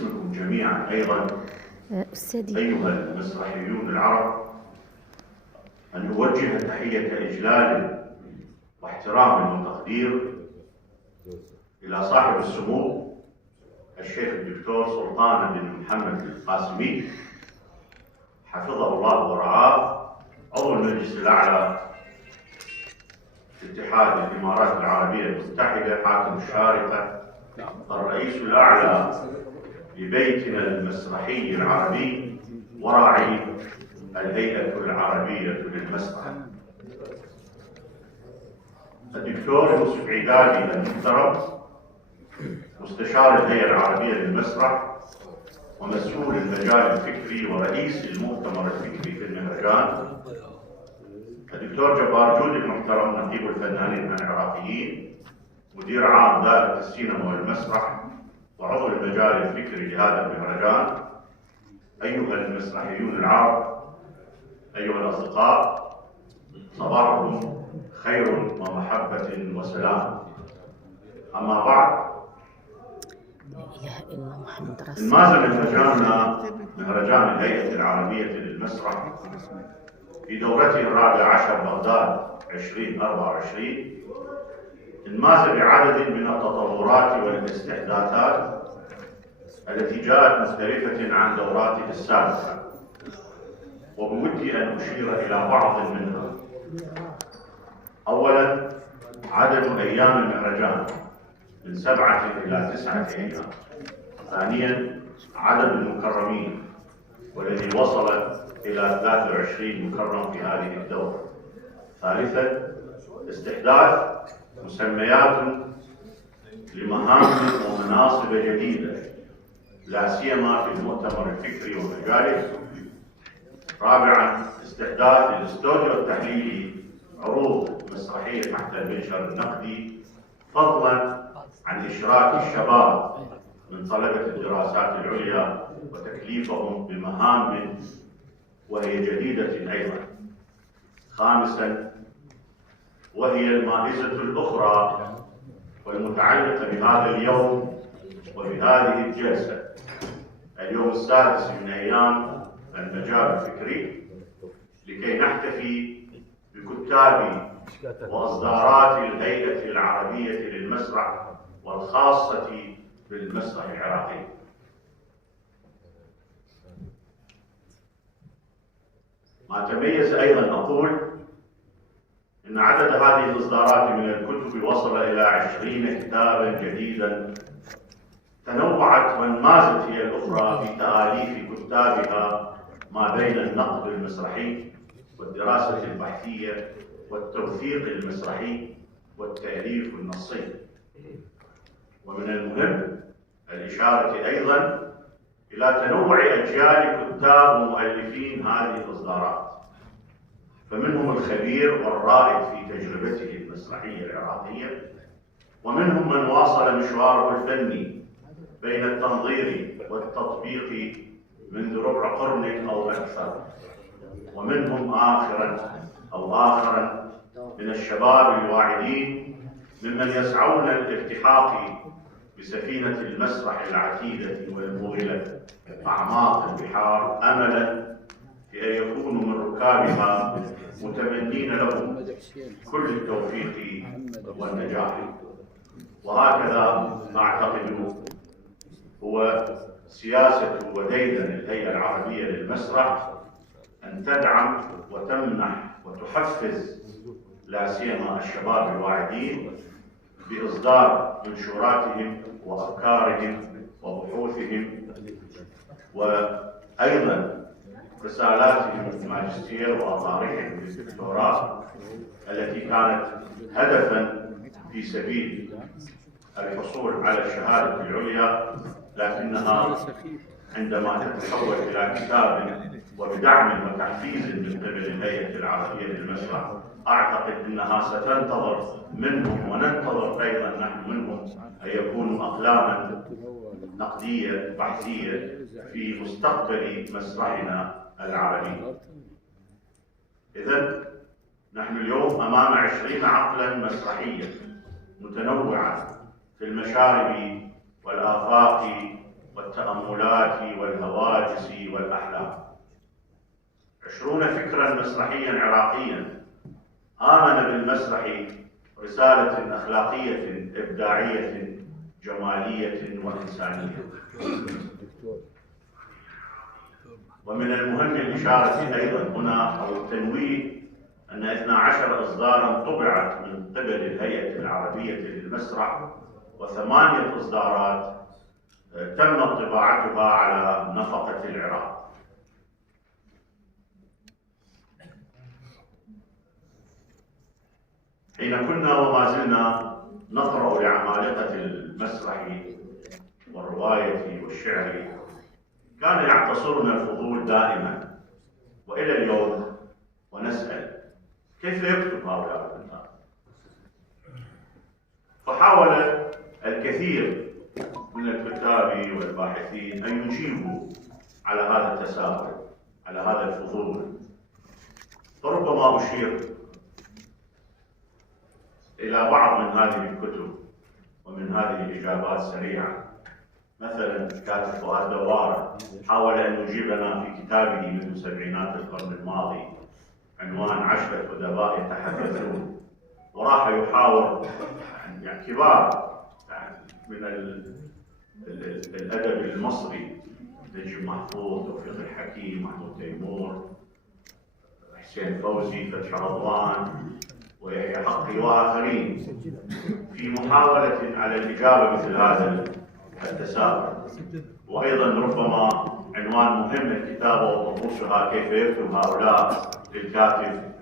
باسمكم جميعا أيضا أيها المسرحيون العرب أن أوجه تحية إجلال واحترام وتقدير إلى صاحب السمو الشيخ الدكتور سلطان بن محمد القاسمي حفظه الله ورعاه، عضو المجلس الأعلى اتحاد الإمارات العربية المتحدة، حاكم الشارقة، الرئيس الأعلى لبيتنا المسرحي العربي وراعي الهيئة العربية للمسرح. الدكتور يوسف عيدادي المحترم، مستشار الهيئة العربية للمسرح ومسؤول المجال الفكري ورئيس المؤتمر الفكري في المهرجان. الدكتور جبار جود المحترم، نقيب الفنانين العراقيين، مدير عام دائرة السينما والمسرح وعضو المجال الفكري لهذا المهرجان. أيها المسرحيون العرب، أيها الأصدقاء، صباحكم خير ومحبة وسلام. أما بعد، ما زال مهرجان الهيئة العربية للمسرح في دورته الرابعة عشر بغداد 2024 انماز بعدد من التطورات والاستحداثات التي جاءت مختلفة عن دوراته السابقة، وبودي أن أشير إلى بعض منها. أولا، عدد أيام المهرجان من 7 إلى 9 أيام. ثانيا، عدد المكرمين والذي وصل إلى 23 مكرم في هذه الدورة. ثالثا، استحداث مسميات لمهام ومناصب جديدة لا سيما في المؤتمر الفكري ومجاله. رابعا، استحداث الاستوديو التحليلي عروض مسرحية تحت المنشر النقدي، فضلا عن إشراك الشباب من طلبة الدراسات العليا وتكليفهم بمهام وهي جديدة أيضا. خامسا، وهي المائزة الأخرى والمتعلقة بهذا اليوم وبهذه الجلسة، اليوم السادس من أيام المجال الفكري، لكي نحتفي بكتاب وإصدارات الهيئة العربية للمسرح والخاصة بالمسرح العراقي. ما تميز أيضا أقول إن عدد هذه الإصدارات من الكتب وصل إلى 20 كتابا جديدا، تنوعت وانمازت هي الأخرى في تآليف كتابها ما بين النقد المسرحي والدراسة البحثية والتوثيق المسرحي والتأليف النصي. ومن المهم الإشارة أيضا إلى تنوع أجيال كتاب ومؤلفين هذه الإصدارات، فمنهم الخبير والرائد في تجربته المسرحية العراقية، ومنهم من واصل مشواره الفني بين التنظير والتطبيق منذ ربع قرن أو أكثر، ومنهم آخرا من الشباب الواعدين ممن يسعون للالتحاق بسفينة المسرح العتيدة والموغلة أعماق البحار، أملا في أن يكونوا من ركابها، متمنين لهم كل التوفيق والنجاح. وهكذا أعتقد هو سياسة وديدن الهيئة العربية للمسرح أن تدعم وتمنح وتحفز لا سيما الشباب الواعدين بإصدار منشوراتهم وأفكارهم وبحوثهم، وأيضا رسالاتهم الماجستير وأطارحهم للدكتوراه التي كانت هدفا في سبيل الحصول على الشهادة العليا، لكنها عندما تتحول إلى كتاب وبدعم وتحفيز من قبل الهيئة العربية للمسرح، أعتقد أنها ستنتظر منهم وننتظر أيضا نحن منهم أن يكونوا أقلاما نقدية بحثية في مستقبل مسرحنا العربي. إذن نحن اليوم أمام 20 عقلا مسرحيا متنوعة في المشارب والآفاق والتأملات والهواجس والأحلام. 20 فكرا مسرحيا عراقيا آمن بالمسرح رسالة أخلاقية إبداعية جمالية وإنسانية. ومن المهم الإشارة أيضا هنا أو التنويه أن 12 إصدارا طبعت من قبل الهيئة العربية للمسرح، و8 إصدارات تم طباعتها على نفقة العراق. حين كنا وما زلنا نقرأ لعمالقة المسرح والرواية والشعر كان يعتصرنا الفضول دائما وإلى اليوم، ونسأل كيف يكتب هؤلاء الكتاب؟ فحاول الكثير من الكتاب والباحثين أن يجيبوا على هذا التساؤل، على هذا الفضول. فربما أشير إلى بعض من هذه الكتب ومن هذه الإجابات سريعا. مثلا كاتب فؤاد دوارة حاول أن يجيبنا في كتابه منذ سبعينات القرن الماضي عنوان 10 أدباء يتحدثون، وراح يحاور يعني كبار من الأدب المصري، نجيب محفوظ، توفيق الحكيم، محمود تيمور، حسين فوزي، فتحي رضوان، ويحيى حقي وآخرين، في محاولة على الإجابة مثل هذا التساؤل. وأيضا ربما عنوان مهم الكتاب وطقوسها كيف يكتب هؤلاء للكاتب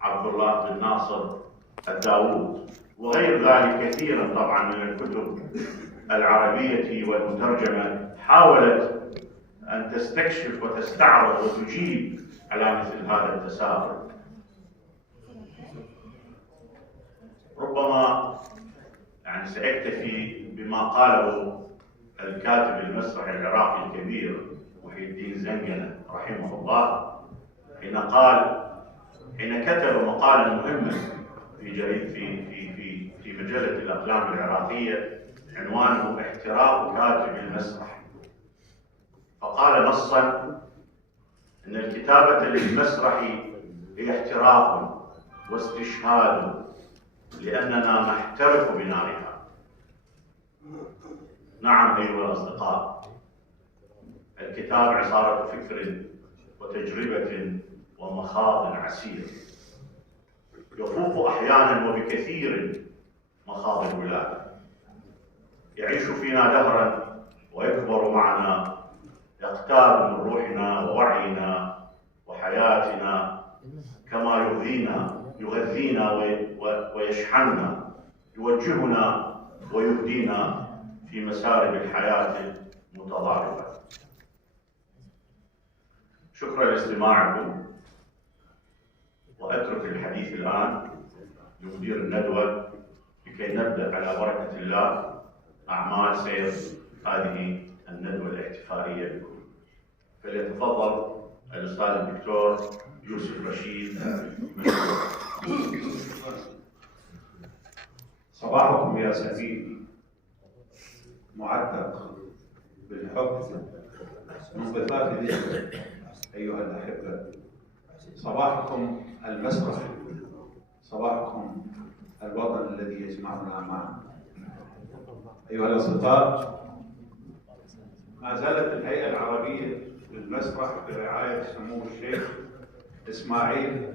عبد الله بن ناصر الداوود، وغير ذلك كثيرا طبعا من الكتب العربية والمترجمة حاولت أن تستكشف وتستعرض وتجيب على مثل هذا التساؤل. ربما يعني سأكتفي بما قاله الكاتب المسرحي العراقي الكبير محي الدين زنقنة رحمه الله، حين كتب مقالا مهما في مجلة الأقلام العراقية عنوانه احتراق كاتب المسرح، فقال نصا إن الكتابة للمسرح هي احتراق واستشهاد لأننا نحترق بنارها. نعم أيها الأصدقاء، الكتاب عصارة فكر وتجربة ومخاض عسير، يفوق أحيانا وبكثير مخاض الولادة، يعيش فينا دهرا ويكبر معنا، يقتاد من روحنا ووعينا وحياتنا، كما يغذينا ويشحننا، يوجهنا ويهدينا في مسارب الحياة المتضاربة. شكرا لاستماعكم، وأترك الحديث الآن لمدير الندوة لكي نبدأ على بركة الله أعمال سير هذه الندوة الاحتفالية بكم. فليتفضل الأستاذ الدكتور يوسف رشيد. صباحكم يا سفيني معتق بالحب من ضفاف ذكر أيها الأحبة. صباحكم المسرح، صباحكم الوطن الذي يجمعنا معا. أيها الأصدقاء، ما زالت الهيئة العربية للمسرح برعاية سمو الشيخ إسماعيل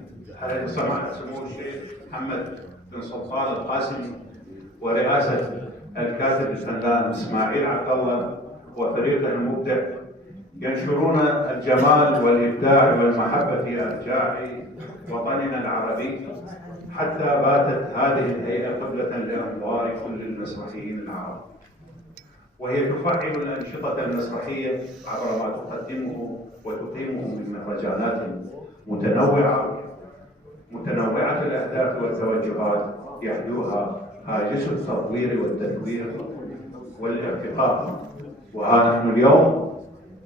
سمو الشيخ محمد بن سلطان القاسمي ورئاسة الكاتب الفنان إسماعيل عبد الله وفريقه المبدع ينشرون الجمال والإبداع والمحبة في أرجاء وطننا العربي، حتى باتت هذه الهيئة قبلة لأنظار كل المسرحيين العرب، وهي تفعل الأنشطة المسرحية عبر ما تقدمه وتقيمه من مهرجانات متنوعة الأهداف والتوجهات يحدوها هاجس التطوير والتثوير والارتقاء. وها نحن اليوم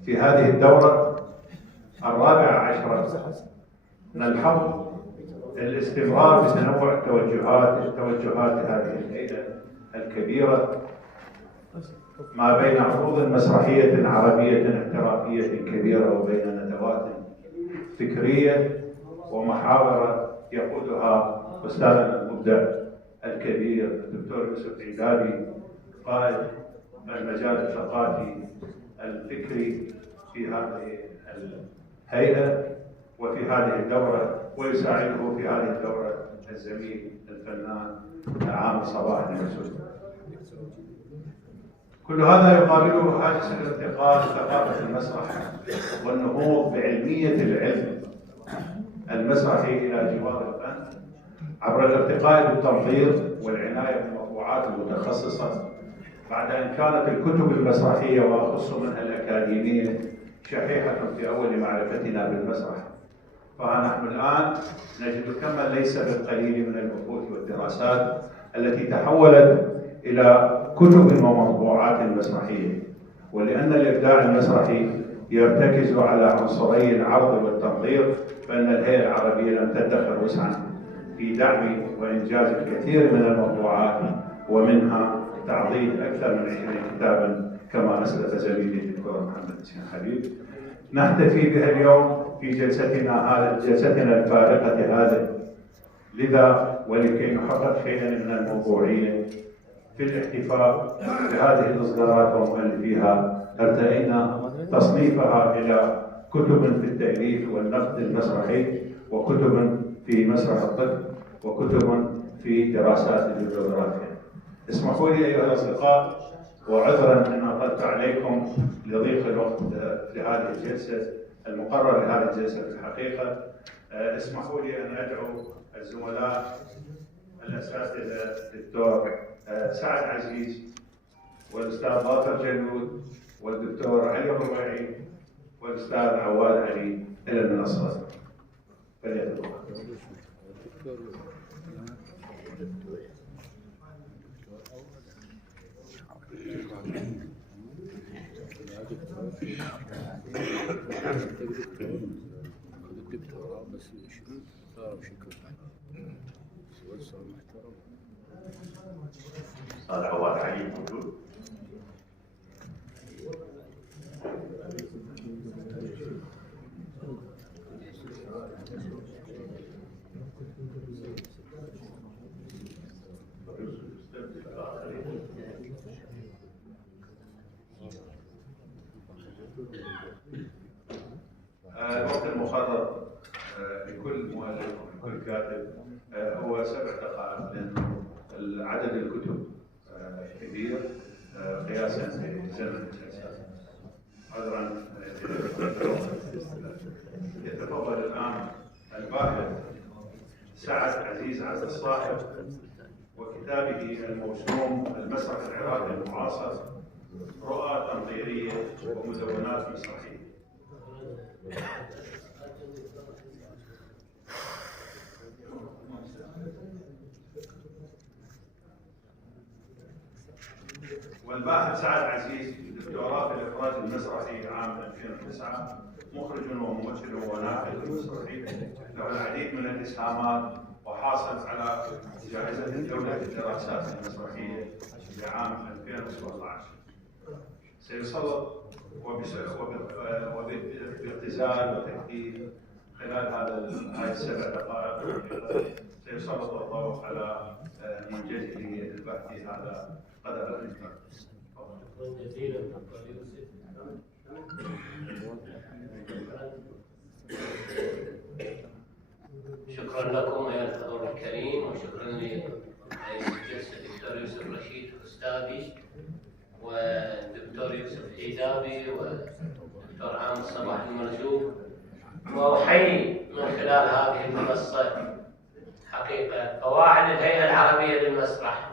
في هذه الدورة 14 نلحظ الاستمرار بتنوع توجهات هذه الهيئة الكبيرة ما بين عروض مسرحية عربية احترافية كبيرة وبين ندوات فكرية ومحاورة يقودها أستاذنا المبدع الكبير الدكتور يوسف عيدابي، قائد المجال الثقافي الفكري في هذه الهيئة وفي هذه الدورة، ويساعده في هذه الدورة الزميل الفنان عامر صباح المسؤول. كل هذا يقابله هاجس الارتقاء بثقافة المسرح والنهوض بعلمية العلم المسرحي إلى جوار الفن عبر الارتقاء بالتنظير والعناية بالمطبوعات المتخصصة، بعد أن كانت الكتب المسرحية وأخص منها الأكاديمية شحيحة في أول معرفتنا بالمسرح، فها نحن الآن نجد كما ليس بالقليل من البحوث والدراسات التي تحولت إلى كتب ومطبوعات مسرحية. ولأن الإبداع المسرحي يرتكز على عنصري العرض والتنظير، فإن الهيئة العربية لم تدخر وسعا في دعم وإنجاز الكثير من المطبوعات، ومنها تعضيد أكثر من 20 كتابا كما أسلف زميلي الدكتور محمد حسين حبيب. نحتفي بها اليوم في جلستنا الفارقة هذه، لذا ولكي نحقق شيئا من الموضوعية في الاحتفاء بهذه الإصدارات ومؤلفيها، ارتئينا تصنيفها إلى كتب في التأليف والنقد المسرحي، وكتب في مسرح الطب، وكتب في دراسات الجغرافيا. اسمحوا لي أيها الأصدقاء، وعذرا أن أطلت عليكم لضيق الوقت لهذه الجلسة المقرر لهذه الجلسة في الحقيقة، اسمحوا لي أن أدعو الزملاء الأساتذة الدكتور سعد عزيز والأستاذ ظافر جلود والدكتور علي الربيعي والأستاذ عواد علي إلى المنصة. فليتفضل. أستاذ عواد علي موجود؟ الوقت المخرج لكل مؤلف وكل كاتب هو 7 دقائق، لأن عدد الكتب كبير قياسا بزمن الجلسات. عذرا. يتفضل الآن الباحث سعد عزيز عبد الصاحب وكتابه الموسوم المسرح العراقي المعاصر، رؤى تنظيرية ومدونات مسرحية. والباحث سعد عزيز دكتوراه في الإخراج المسرحي عام 2009، مخرج وممثل وناقد مسرحي، له العديد من الإسهامات، وحاصل على جائزة الدولة للدراسات المسرحية لعام 2017. سيسلط وبابتذال وتكثيف خلال هذه 7 دقائق سيسلط الضوء على منجزه البحثي هذا قدر الإمكان. جزيلا دكتور يوسف. شكرا لكم ايها الحضور الكريم، وشكرا لرئيس الجلسه الدكتور يوسف رشيد استاذي، والدكتور يوسف عيدابي، والدكتور عامر صباح المرزوق، واحيي من خلال هذه المنصه حقيقه فواعل الهيئه العربيه للمسرح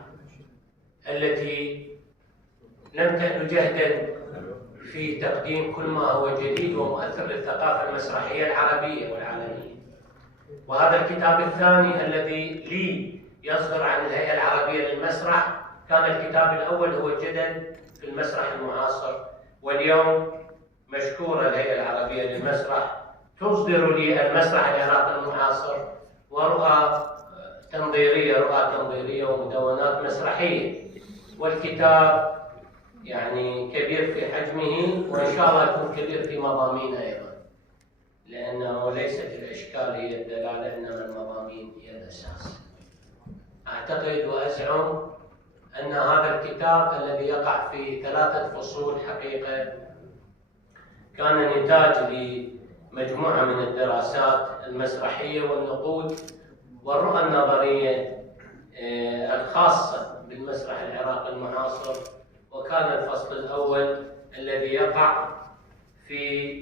التي لم تأل جهدا في تقديم كل ما هو جديد ومؤثر للثقافة المسرحية العربية والعالمية. وهذا الكتاب الثاني الذي لي يصدر عن الهيئة العربية للمسرح، كان الكتاب الأول هو الجدل في المسرح المعاصر، واليوم مشكورة الهيئة العربية للمسرح تصدر لي المسرح العراقي المعاصر ورؤى تنظيرية ومدونات مسرحية. والكتاب يعني كبير في حجمه، وإن شاء الله يكون كبير في مضامينه أيضا، لأنه ليست الإشكال هي الدلالة، إنما المضامين هي الأساس. أعتقد وأزعم أن هذا الكتاب الذي يقع في 3 فصول حقيقة كان نتاج لمجموعة من الدراسات المسرحية والنقود والرؤى النظرية الخاصة بالمسرح العراقي المعاصر. وكان الفصل الأول الذي يقع في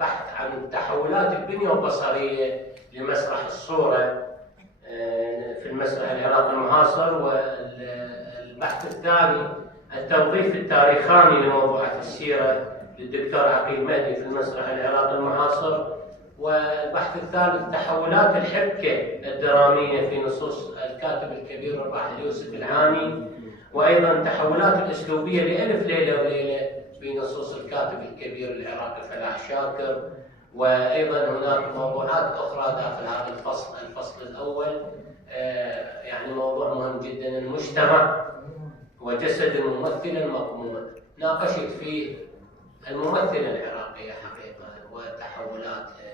بحث عن تحولات البنية البصرية لمسرح الصورة في المسرح العراقي المعاصر، والبحث الثاني التوظيف التاريخاني لموضوعات السيرة للدكتور عقيل مهدي في المسرح العراقي المعاصر، والبحث الثالث تحولات الحبكة الدرامية في نصوص الكاتب الكبير الراحل يوسف العاني، وأيضا تحولات الأسلوبية لألف ليلة وليلة في نصوص الكاتب الكبير العراقي فلاح شاكر. وأيضا هناك موضوعات أخرى داخل هذا الفصل الأول، يعني موضوع مهم جدا، المجتمع وجسد الممثل المقموع. ناقشت فيه الممثلة العراقية حقيقة وتحولاتها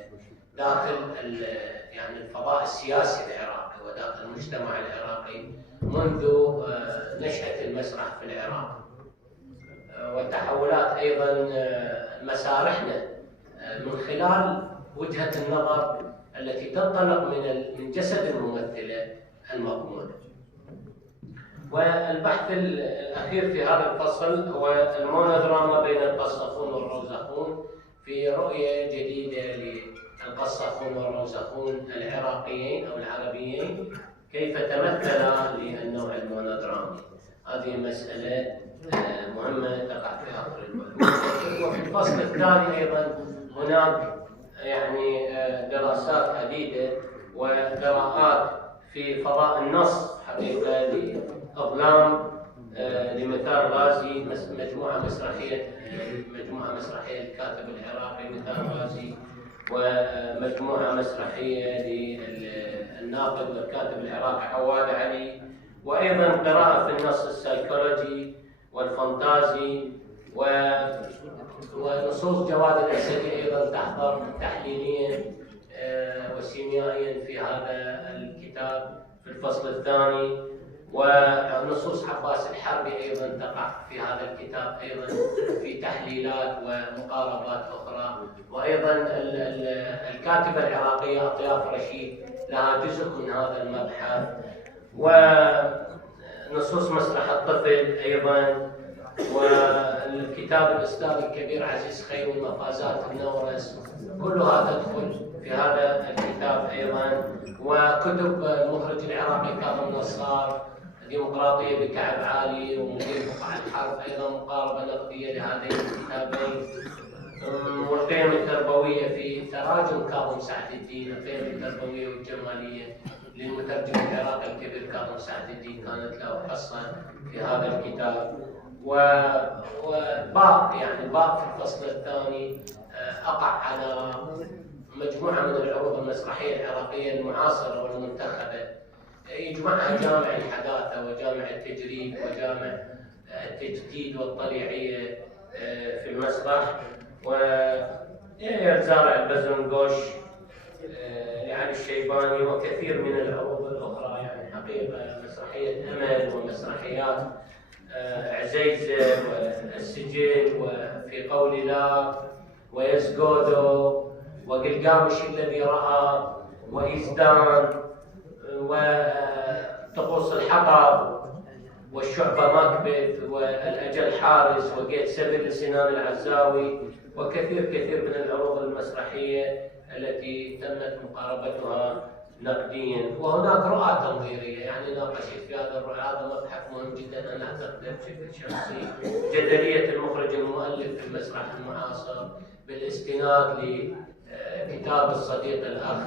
داخل يعني الفضاء السياسي العراقي وداخل المجتمع العراقي منذ نشأة المسرح في العراق، وتحولات أيضا مسارحنا من خلال وجهة النظر التي تنطلق من جسد الممثلة المقموع. والبحث الأخير في هذا الفصل هو المونودراما بين القصافون والروزخون، في رؤية جديدة للقصافون والروزخون العراقيين أو العربيين، كيف تمثلا للنوع المونودرامي. هذه مسألة مهمة تقع في آخر الفصل. وفي الفصل الثاني أيضا هناك يعني دراسات عديدة وقراءات في فضاء النص حقيقة لأظلام لمثال غازي، مجموعة مسرحية الكاتب العراقي مثال غازي، ومجموعة مسرحية للناقد والكاتب العراقي عواد علي، وأيضا قراءة في النص السيكولوجي والفانتازي ونصوص جواد الأسدي أيضا تحضر تحليليا وسيميائيا في هذا الكتاب في الفصل الثاني، ونصوص عباس الحربي أيضا تقع في هذا الكتاب أيضا في تحليلات ومقاربات أخرى. وأيضا الكاتبة العراقية أطياف رشيد لها جزء من هذا المبحث، ونصوص مسرح الطفل أيضا، والكتاب الأستاذ الكبير عزيز خير مفازات النورس كلها تدخل في هذا الكتاب أيضا. وكتب المخرج العراقي كاظم نصار ديمقراطية بكعب عالي ومدير بقع الحرب أيضا مقاربة نقدية لهذين الكتابين. والقيم التربوية في تراجم كاظم سعد الدين، القيم التربوية والجمالية للمترجم العراقي الكبير كاظم سعد الدين كانت له حصة في هذا الكتاب. وباء يعني باء في الفصل الثاني أقع على مجموعة من العروض المسرحية العراقية المعاصرة والمنتخبة، يجمعها جامع الحداثة وجامع التجريب وجامع التجديد والطليعية في المسرح، وزارع البزنغوش لعلي الشيباني وكثير من العروض الأخرى. يعني حقيقة مسرحية أمل ومسرحيات عزيزة والسجل وفي قول لا ويزغودو وقلقامش الذي رأى وإزدان وطقوس الحطب والشعبة مكبث والأجل حارس وقيت سبل لسنان العزاوي وكثير من العروض المسرحية التي تمت مقاربتها نقديا. وهناك رؤى تنظيرية، يعني ناقشت في هذا الرؤى، هذا مبحث مهم جدا. أنا أعتقد بشكل شخصي جدلية المخرج المؤلف في المسرح المعاصر بالاستناد لكتاب الصديق الأخ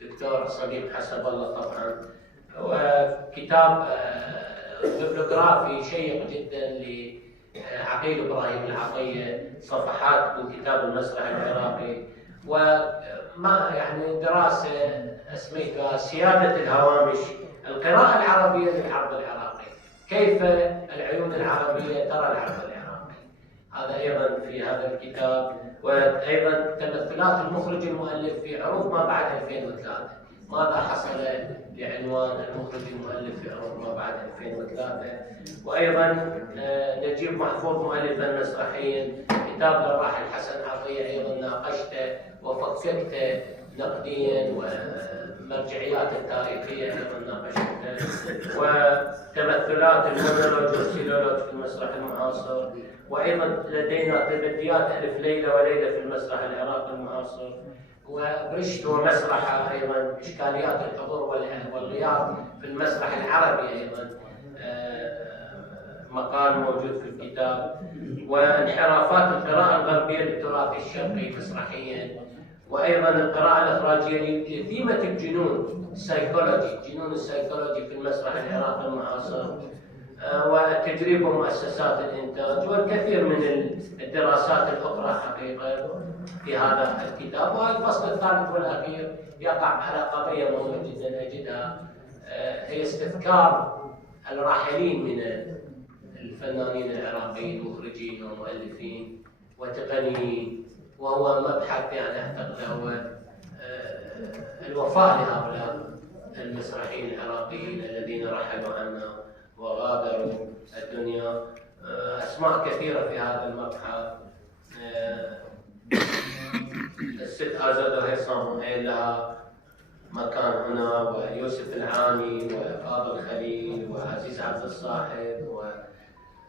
دكتور صديق حسب الله طبعا، وكتاب ببلوغرافي شيق جدا لعقيل إبراهيم العطية، صفحات من كتاب المسرح العراقي، وما يعني دراسة أسميتها سيادة الهوامش القراءة العربية للعرض العراقي، كيف العيون العربية ترى العرض العراقي، هذا أيضا في هذا الكتاب. وأيضا تمثلات المخرج المؤلف في عروض ما بعد 2003، ماذا حصل لعنوان المخرج المؤلف في عروض ما بعد 2003. وأيضا نجيب محفوظ مؤلفا مسرحيا، كتاب للراحل حسن عطية أيضا ناقشته وفككته نقديا، ومرجعيات التاريخية أيضا ناقشته، وتمثلات المونولوج والسيلولوج في المسرح المعاصر. وأيضا لدينا تبديات ألف ليلة وليلة في المسرح العراقي المعاصر، وبرشت ومسرح أيضا إشكاليات الحضور والغياب في المسرح العربي أيضا مقال موجود في الكتاب. وانحرافات القراءة الغربية للتراث الشرقي مسرحيا، وأيضا القراءة الإخراجية لثيمة الجنون السيكولوجي في المسرح العراقي المعاصر، وتجريب مؤسسات الإنتاج، والكثير من الدراسات الأخرى حقيقة في هذا الكتاب. والفصل الثالث والأخير يقع على قضية مهمة جدا أجدها، هي استذكار الراحلين من الفنانين العراقيين، مخرجين ومؤلفين وتقنيين، وهو مبحث يعني أعتقد هو الوفاء لهؤلاء المسرحيين العراقيين الذين رحلوا عنا وغادروا الدنيا. أسماء كثيرة في هذا المبحث، الست آزاد هيثم لها مكان هنا، ويوسف العاني وفاضل خليل وعزيز عبد الصاحب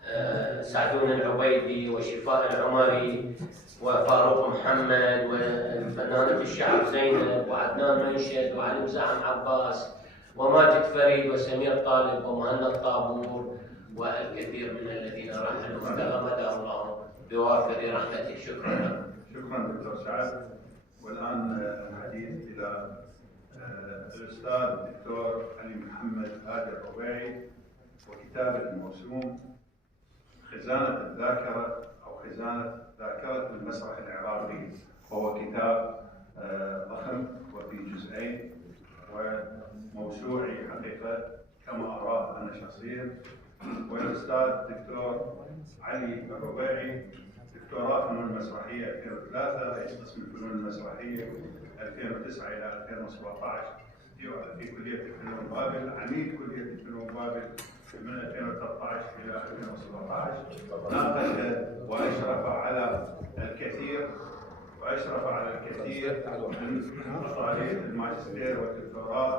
وسعدون العبيدي وشفاء العمري وفاروق محمد والفنانة الشعب زينب وعدنان منشد وعلي مزاحم عباس وماجد فريد وسمير طالب ومهند طابور والكثير من الذين رحلوا، فتغمد الله بوافر رحمته. شكرا لكم. شكرا دكتور سعد. والآن الحديث إلى الأستاذ الدكتور علي محمد هادي الربيعي، وكتابه الموسوم خزانة الذاكرة أو خزانة ذاكرة المسرح العراقي، وهو كتاب ضخم وفي جزئين وموسوعي حقيقة كما أراه أنا شخصيا. والأستاذ الدكتور علي الربيعي دكتوراه فنون المسرحية 2003 رئيس قسم الفنون المسرحية 2009 إلى 2017 في كلية الفنون بابل، عميد كلية الفنون بابل من 2013 إلى 2017. ناقش وأشرف على الكثير من مطالب الماجستير والدكتوراه،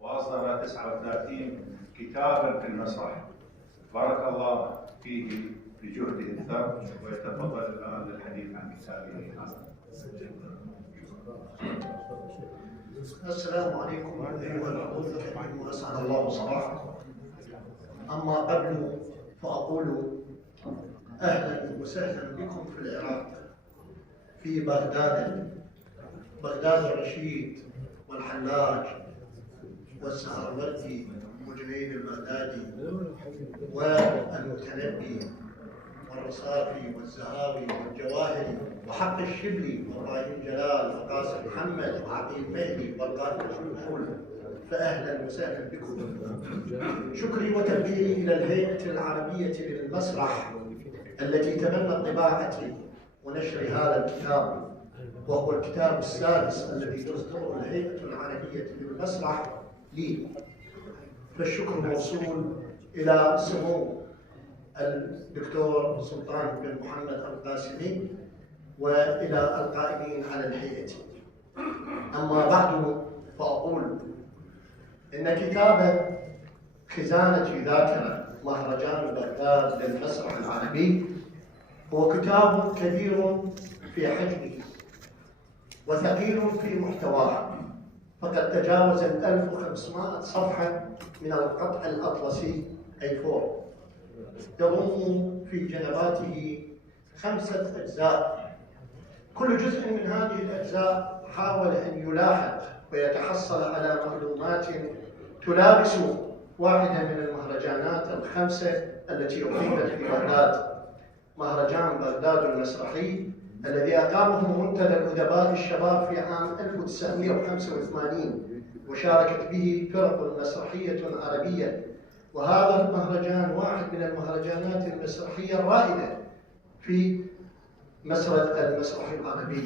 وأصدر 39 كتابا في المسرح. بارك الله فيه بجهده الثر، ويتفضل الآن للحديث عن كتابه هذا. السلام عليكم أيها الأخوة الكريم، وأسعد الله صباحكم. أما قبل فأقول أهلا وسهلا بكم في العراق، في بغداد الرشيد والحلاج والسهروردي وجنيد البغدادي والمتنبي والرصافي والزهاوي والجواهري وحق الشبلي وابراهيم جلال وقاسم محمد وعقيل مهدي والقائد الحول، فأهلا وسهلا بكم. شكري وتقديري إلى الهيئة العربية للمسرح التي تبنت طباعة ونشر هذا الكتاب، وهو الكتاب السادس الذي تصدره الهيئة العربية للمسرح لي. فالشكر موصول إلى سمو الدكتور سلطان بن محمد القاسمي وإلى القائمين على الهيئة. أما بعد فأقول إن كتاب خزانة ذاكرة مهرجان بغداد للمسرح العربي هو كتاب كبير في حجمه وثقيل في محتواه، فقد تجاوز 1500 صفحة من القطع الأطلسي A4، يضم في جنباته 5 أجزاء. كل جزء من هذه الأجزاء حاول أن يلاحق ويتحصل على معلومات تلامس واحدة من المهرجانات ال5 التي أقيمت في بغداد: مهرجان بغداد المسرحي الذي أقامه منتدى الأدباء الشباب في عام 1985، وشاركت به فرق مسرحية عربية، وهذا المهرجان واحد من المهرجانات المسرحية الرائدة في مسرد المسرح العربي.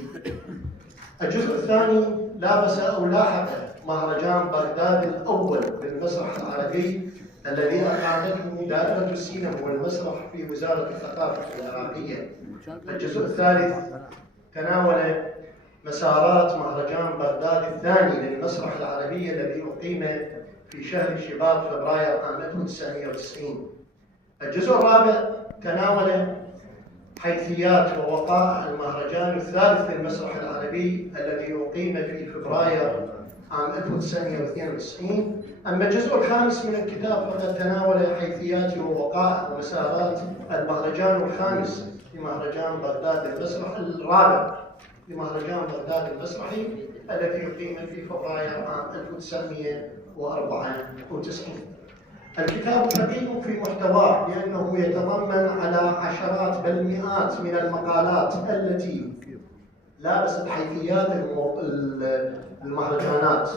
الجزء الثاني لابس أو لاحق مهرجان بغداد الأول بالمسرح العربي الذي أقامته دائرة السينما والمسرح في وزارة الثقافة العراقية. الجزء الثالث تناول مسارات مهرجان بغداد الثاني للمسرح العربي الذي أقيم في شهر شباط فبراير عام 1990. الجزء الرابع تناول حيثيات ووقائع المهرجان الثالث للمسرح العربي الذي أقيم في فبراير عام 1992. أما الجزء الخامس من الكتاب فقد تناول حيثيات ووقائع ومسارات المهرجان الخامس لمهرجان بغداد المسرح الرابع لمهرجان بغداد المسرحي الذي أقيم في فبراير عام 1994. الكتاب ثقيل في محتواه لأنه يتضمن على عشرات بل مئات من المقالات التي لابست حيثيات المهرجانات،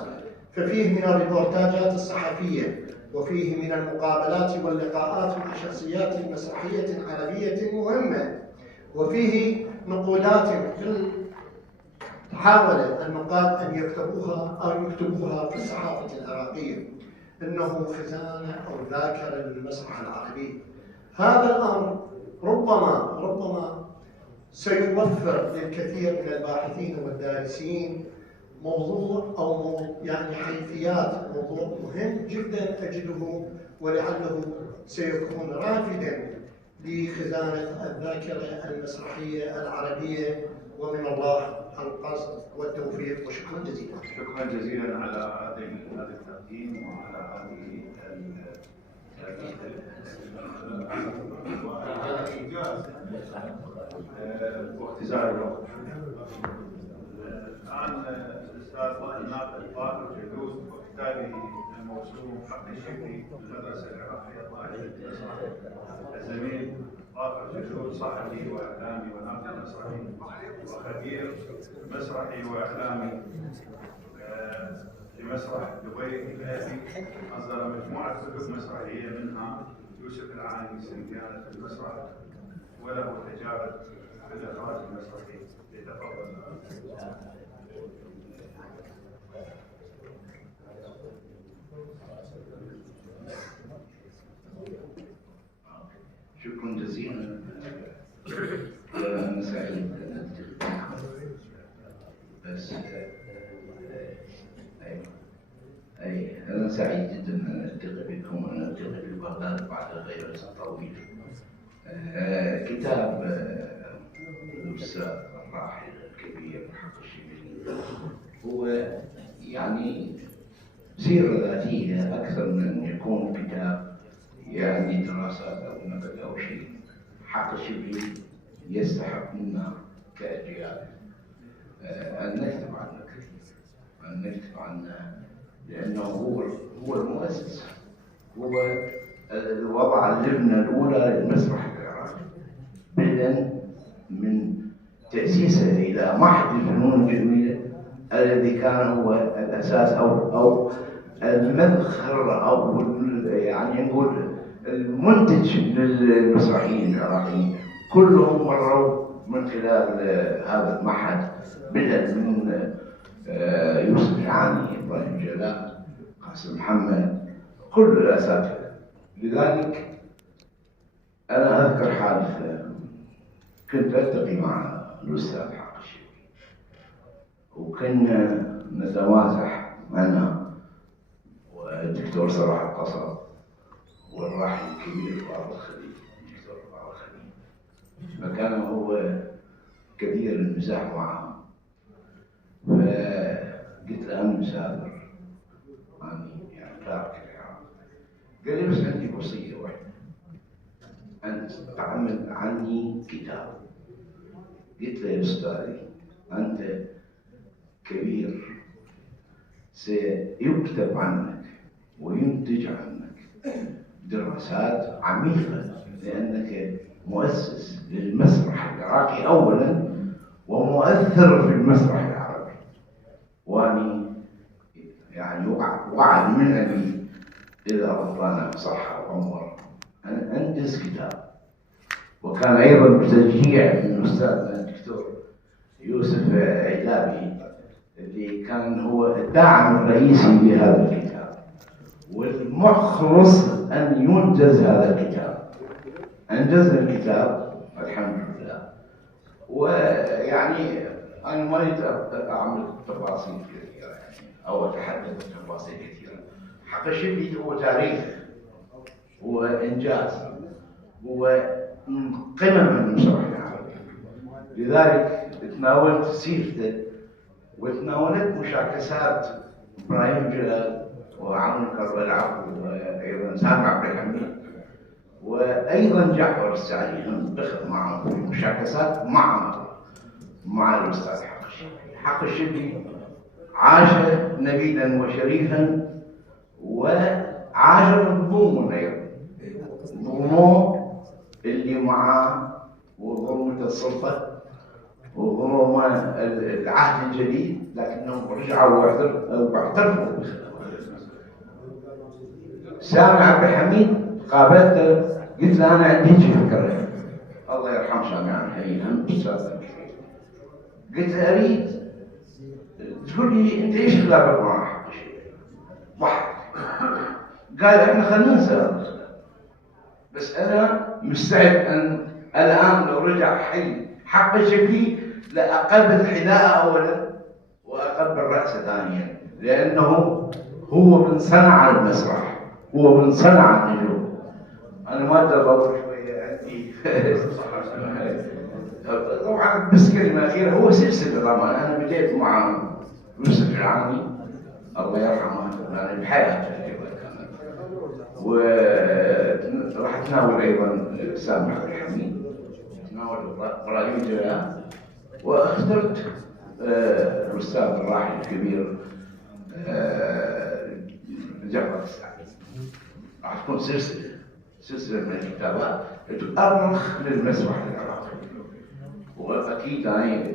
ففيه من الريبورتاجات الصحفية، وفيه من المقابلات واللقاءات مع شخصيات مسرحية عربية مهمة، وفيه نقودات حاول النقاد أن يكتبوها في الصحافة العراقية. إنه خزانة أو ذاكرة للمسرح العربي. هذا الأمر ربما سيوفر للكثير من الباحثين والدارسين موضوع أو يعني حيثيات موضوع مهم جدا أجده، ولعله سيكون رافدا لخزانة الذاكرة المسرحية العربية. ومن الله القصد والتوفيق، وشكرا جزيلا. شكرا جزيلا على هذا التقديم وعلى هذه واختزال الوقت. الآن الأستاذ الناطق طاهر جدود وكتابه الموسوم حق الشبلي المدرسة العراقية الطاهرة للمسرح، الزميل طاهر جدود صحفي وإعلامي وناقد مسرحي وخبير مسرحي وإعلامي لمسرح دبي الآتي، أصدر مجموعة كتب مسرحية منها يوسف العاني سنكانة المسرح، وله تجارب في الإخراج المسرحي. لتفضل. شكرا جزيلا. أنا سعيد بس أنا سعيد جدا أن ألتقي بكم وأن ألتقي ببغداد بعد غيبة طويلة. كتاب الأستاذ الراحل الكبير حق الشبلي هو يعني سيرة ذاتية أكثر من أن يكون كتاب يعني دراسات أو نقد أو شيء. حق الشبلي يستحق منا كأجيال أن نكتب عنه كثير، أن نكتب عنه، لأنه هو المؤسس، هو وضع اللبنة الأولى للمسرح العراقي، بدءا من تأسيسه إلى معهد الفنون الجميلة الذي كان هو الأساس أو المذخر أو يعني نقول المنتج للمسرحيين العراقيين. كلهم مروا من خلال هذا المعهد، بدءا من يوسف العاني، إبراهيم جلال، قاسم محمد، كل الأساتذة. لذلك أنا أذكر حادثة كنت ألتقي مع الأستاذ حق الشبلي، وكنا نتمازح أنا والدكتور صلاح القصب والراحل الكبير فاروق الخليل، الدكتور فاروق الخليل، فكان هو كثير المزاح معه. فقلت له أنا مسافر، يعني تارك العراق. قال لي بس عندي وصية واحدة، أن تعمل عني كتاب. قلت له يا أستاذي أنت كبير، سيكتب عنك وينتج عنك دراسات عميقة، لأنك مؤسس للمسرح العراقي أولا ومؤثر في المسرح العربي. وأني يعني إذا أعطانا صحة وعمر أن أنجز كتاب. وكان أيضا بتشجيع من أستاذنا الدكتور يوسف عيدابي اللي كان هو الداعم الرئيسي لهذا الكتاب والمخلص أن ينجز هذا الكتاب. أنجزنا الكتاب الحمد لله. ويعني أنا ما أريد أعمل تفاصيل كثيرة يعني أو أتحدث بتفاصيل كثيرة. حق الشبلي هو تاريخ، هو إنجاز، هو من قمم المسرح العربي. لذلك تناولت سيرته وتناولت مشاكسات إبراهيم جلال وعنكر والعفو وأيضا سامع عبد الحميد وأيضا جعفر السعدي هم دخل معهم في مشاكسات مع الأستاذ حق الشبلي. حق الشبلي عاش نبيلا وشريفا وعاش بالظلم أيضا، ظلمه اللي معاه وظلمة السلطة وظلمة العهد الجديد، لكنهم رجعوا واعترفوا بالخلافة. سامع عبد الحميد قابلته قلت له أنا عندي فكرة، الله يرحم سامع عبد الحميد هم أستاذ، قلت له أريد تقول لي أنت إيش خلافك مع حق الشبلي؟ ضحك قال إحنا خلينا ننسى هذا الخلاف، بس أنا مستعد أن الآن لو رجع حي حق الشبلي لأقبل حذاءه أولا وأقبل رأسه ثانيا، لأنه هو من صنع المسرح، هو من صنع النجوم. أنا ما أدري شوية عندي طبعا بس كلمة أخيرة، هو سلسلة طبعا. أنا بديت مع يوسف العاني الله يرحمه يعني بحياته وراح اتناول ايضا سامح عبد الحميد، اتناول ابراهيم جلال، واخترت الاستاذ الراحل الكبير جعفر السعدي. راح تكون سلسله من الكتابات تؤرخ للمسرح العراقي. واكيد يعني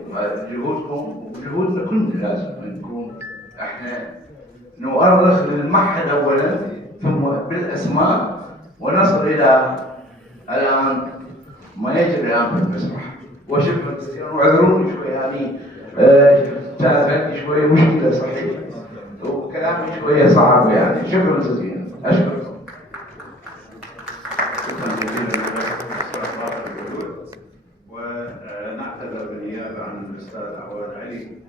جهودكم وجهودنا كلنا لازم نكون احنا نؤرخ للمعهد اولا ثم بالاسماء ونصل الى الان ما يجري الان في المسرح. وشكرا جزيلا واعذروني شوي يعني كانت عندي شويه مشكله صحيه وكلامي شويه صعب يعني. شكرا جزيلا اشكركم. شكرا جزيلا للاستاذ باقر الجلول، ونعتذر بالنيابه عن الاستاذ عواد علي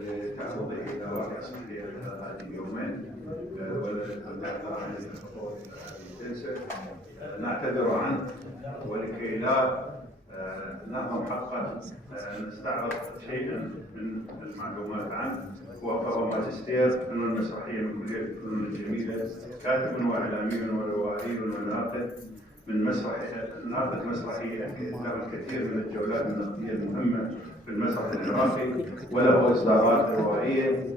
لتعرضه الى واقع صحي هذه اليومين والاعتذار عن الحضور في هذه الجلسه. نعتذر عنه ولكي لا نفهم حقا نستعرض شيئا من المعلومات عنه. وفق ماجستير فنون مسرحيه من كليه الفنون الجميله، كاتب واعلامي وروائي وناقد من ناقد مسرحي له الكثير من الجولات النقديه المهمه في المسرح العراقي، وله اصدارات روائيه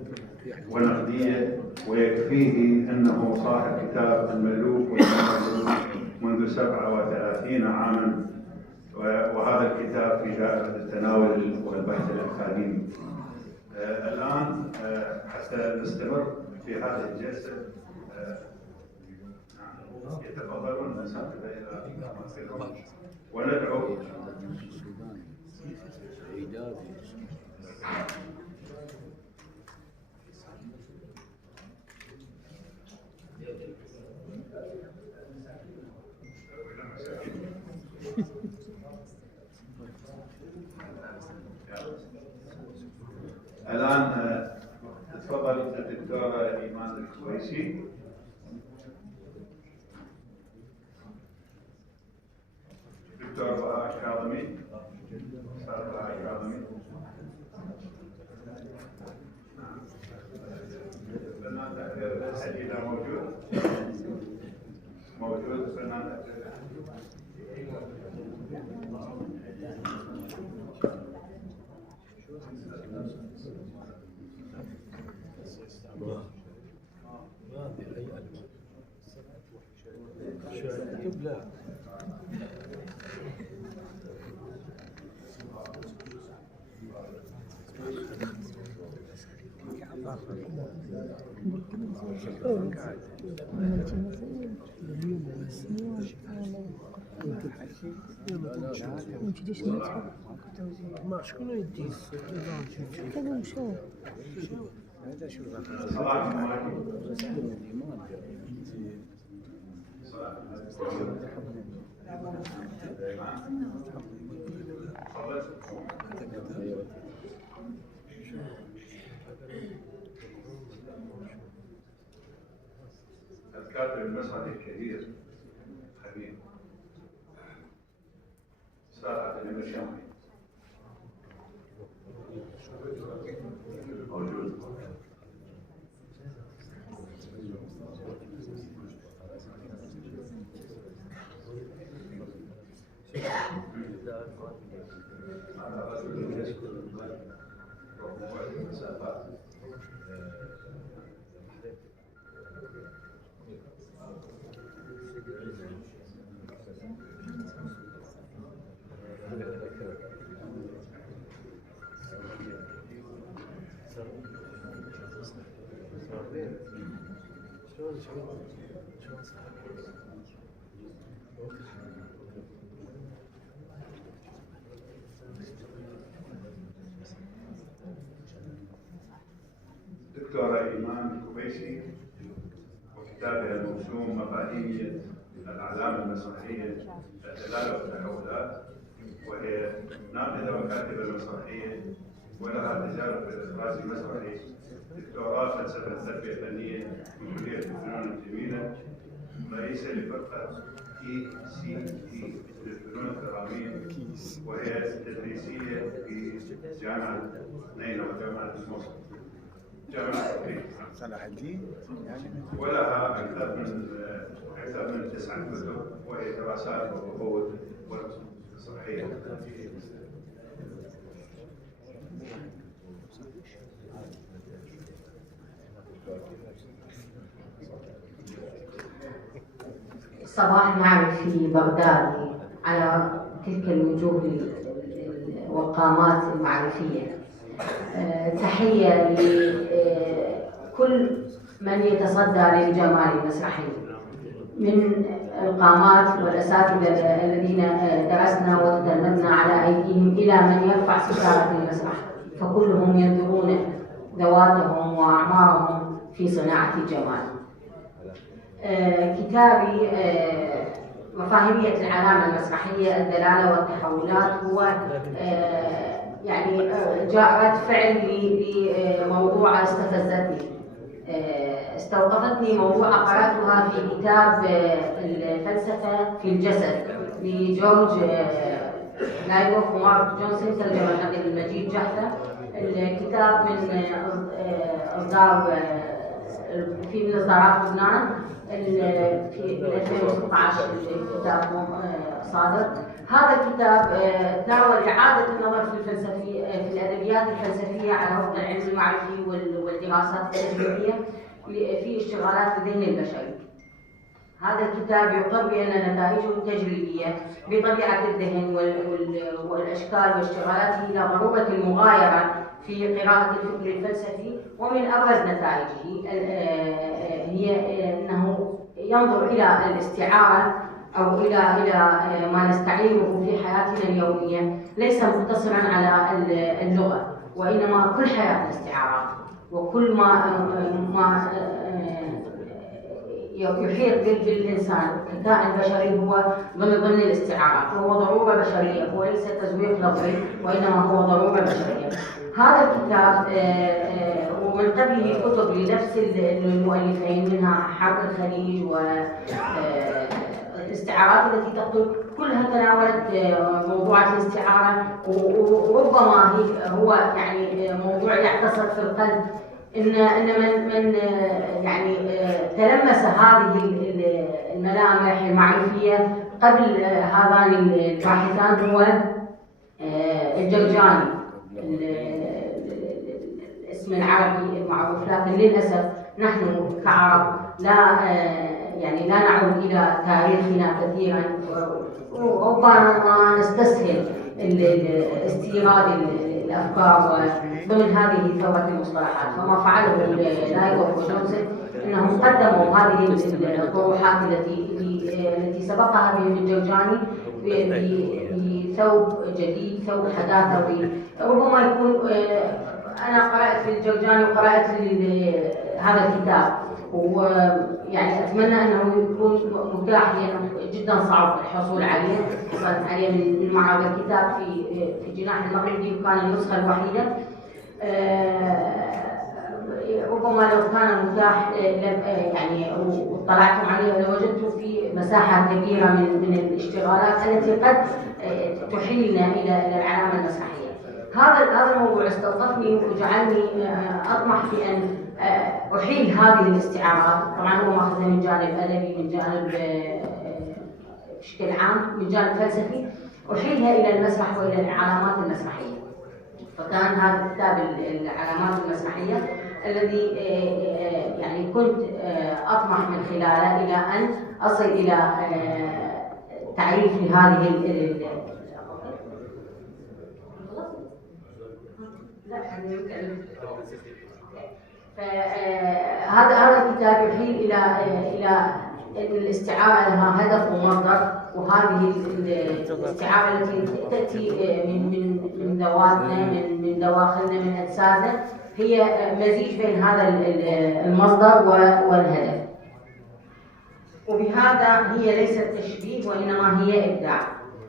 ونقديه، ويكفيه انه صاحب كتاب الملوك والمملوك منذ 37 عاما، وهذا الكتاب في دائره التناول والبحث الاكاديمي. الان حتى نستمر في هذه الجلسه يتفضلون الاساتذه الى مكانهم وندعو الآن تتفضل الدكتورة إيمان الكويسي. دكتور بهاء الكاظمي، أستاذ بهاء الكاظمي. فنان تحرير الحديدة موجود؟ موجود فنان تحرير لا شكون يدي كانوا مشاو الكاتب المسرحي الكبير خبير ساعة الإمام موجود. هذا رجل يسكن المسافات. دكتورة إيمان الكويسي وكتابها الموسوم مفاهيمية الأعلام المسرحية الدلالة والتحولات، وهي ناقدة وكاتبة مسرحية ولها تجارب في الإخراج المسرحي، دكتوراه فلسفة التربية الفنية من كلية الفنون الجميلة، رئيسة لفرقة ECT للفنون الدرامية، وهي تدريسية في جامعة نينوى وجامعة الموصل. جامعة صلاح الدين، ولها أكثر من 9 كتب وهي دراسات وبحوث مسرحية. صباح المعرفي بغدادي على تلك الوجوه والقامات المعرفية. تحية لكل من يتصدى للجمال المسرحي من القامات والأساتذة الذين درسنا وتدربنا على أيديهم إلى من يرفع ستارة المسرح، فكلهم ينذرون ذواتهم وأعمارهم في صناعة الجمال. كتابي مفاهيمية العلامة المسرحية الدلالة والتحولات هو يعني جاء رد فعل لموضوع استفزتني، استوقفتني موضوع قرأتها في كتاب الفلسفة في الجسد لجورج لايبوف ومارك جونسون، ترجمة عبد المجيد جحفة. الكتاب من إصدار في إصدارات لبنان في 2016 الكتاب صادر. هذا الكتاب ناول إعادة النظر في الأدبيات الفلسفية على وفق العلم المعرفي والدراسات التجريبية في اشتغالات الذهن البشري. هذا الكتاب يقر بأن نتائجه التجريبية بطبيعة الذهن والأشكال واشتغالاته إلى ضرورة المغايرة في قراءة الفكر الفلسفي، ومن أبرز نتائجه هي أنه ينظر إلى الاستعارة أو إلى ما نستعيره في حياتنا اليومية ليس مقتصرا على اللغة، وإنما كل حياتنا استعارات، وكل ما يحيط بالإنسان ككائن بشري هو ضمن الاستعارات، وهو ضرورة بشرية، هو ليس تزويق لفظي وإنما هو ضرورة بشرية. هذا الكتاب ومن قبله كتب لنفس المؤلفين منها حرب الخليج والاستعارات التي تقتل، كلها تناولت موضوع الاستعارة، وربما هو يعني موضوع يعتصر في القلب إن من يعني تلمس هذه الملامح المعرفية قبل هذان الباحثان هو الجرجاني، الاسم العربي المعروف، لكن للأسف نحن كعرب لا نعود إلى تاريخنا كثيرا، وربما نستسهل استيراد الأفكار ضمن هذه ثورة المصطلحات. فما فعله لايغوف وجونسون أنهم قدموا هذه الطروحات التي سبقها بهم الجوجاني بثوب جديد، ثوب حداثة. ربما يكون أنا قرأت في الجوجاني وقرأت هذا الكتاب، ويعني أتمنى أنه يكون متاح، لأنه جدا صعب الحصول عليه، حصلت عليه من معرض الكتاب في جناح المغربي، وكان النسخة الوحيدة. ربما لو كان متاح يعني واطلعتم عليه لوجدت في مساحة كبيرة من الاشتغالات التي قد تحيلنا إلى العلامة المسرحية. هذا الموضوع استوقفني وجعلني أطمح في أن أحيل هذه الاستعارات. طبعا هو ماخذها من جانب أدبي، من جانب بشكل عام، من جانب فلسفي، أحيلها إلى المسرح وإلى العلامات المسرحية. فكان هذا كتاب العلامات المسرحية الذي يعني كنت أطمح من خلاله إلى أن أصل إلى تعريف لهذه هذا الكتاب يحيل إلى الاستعارة لها هدف ومصدر، وهذه الاستعارة التي تأتي من ذواتنا، من دواخلنا، من أجسادنا، هي مزيج بين هذا المصدر والهدف. وبهذا هي ليست تشبيه وإنما هي إبداع.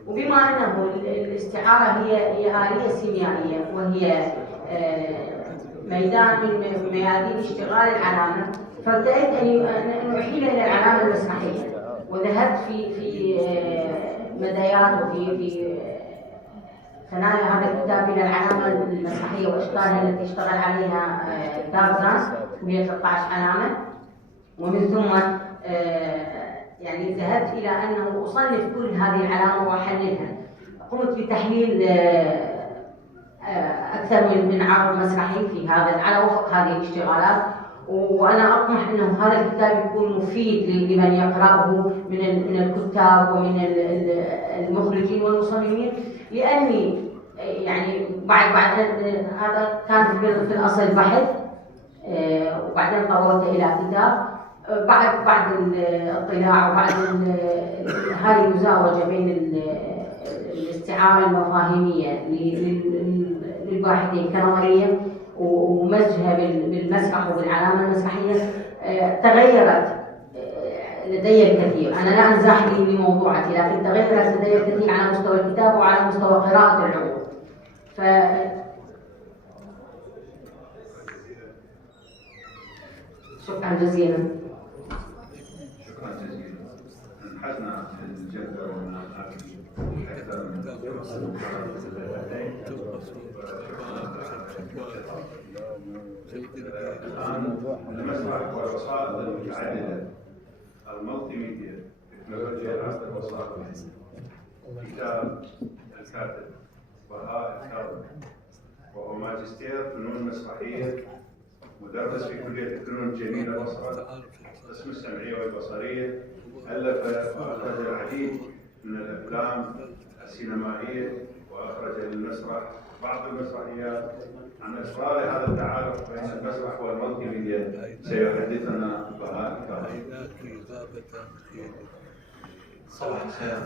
وبما أنه الاستعارة هي آلية سيميائية، وهي ميدان من ميادين اشتغال العلامة، فابتدأت أن أحيل إلى العلامة المسرحية، وذهبت في مدايات وفي ثنايا هذا الكتاب إلى العلامة المسرحية وأشكالها التي اشتغل عليها تارزان، وهي 13 علامة. ومن ثم يعني ذهبت إلى أنه أصنف كل هذه العلامة وأحللها. قمت بتحليل أكثر من عرض مسرحي في هذا على وفق هذه الاشتغالات، وأنا أطمح أنه هذا الكتاب يكون مفيد لمن يقرأه من الكتاب ومن المخرجين والمصممين، لأني يعني بعد هذا كان في الأصل بحث، وبعدين طورت إلى كتاب. بعد الاطلاع وبعد هذه المزاوجة بين الاستعارة المفاهيمية للباحثين كنظرية ومزجها بالمسرح وبالعلامة المسرحية، تغيرت لدي الكثير. أنا لا أنزح لموضوعتي، لكن تغيرت لدي الكثير على مستوى الكتاب وعلى مستوى قراءة العروض. شكرا جزيلا. شكرا جزيلا. انحزنا الجدول من أكثر من الآن المسرح والوسائط المتعددة، المالتي ميديا، تكنولوجيا عصر الوسائط، كتاب الكاتب بهاء الكاظمي، وهو ماجستير فنون مسرحية، مدرس في كلية الفنون الجميلة بصرة، قسم السمعية والبصرية. ألف وأخرج العديد من الأفلام السينمائية، وأخرج للمسرح بعض المسرحيات. عن أسرار هذا التعارف بين المسرح والمالتي ميديا سيحدثنا بهاء الكاظمي. صباح الخير،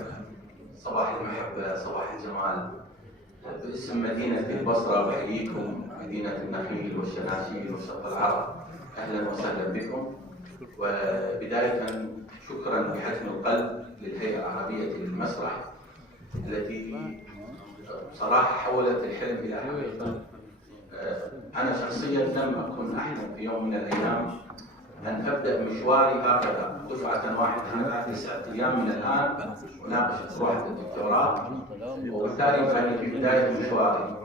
صباح المحبة، صباح الجمال. باسم مدينة البصرة بحييكم، مدينة النخيل والشناشيل وشط العرب، أهلا وسهلا بكم. وبداية شكرا بحجم القلب للهيئة العربية للمسرح التي بصراحة حولت الحلم إلى حقيقة. أنا شخصيا لم أكن أحلم في يوم من الأيام أن أبدأ مشواري هكذا دفعة واحدة. أنا بعد 9 أيام من الآن أناقش مشروع الدكتوراه، وبالتالي فأني في بداية مشواري.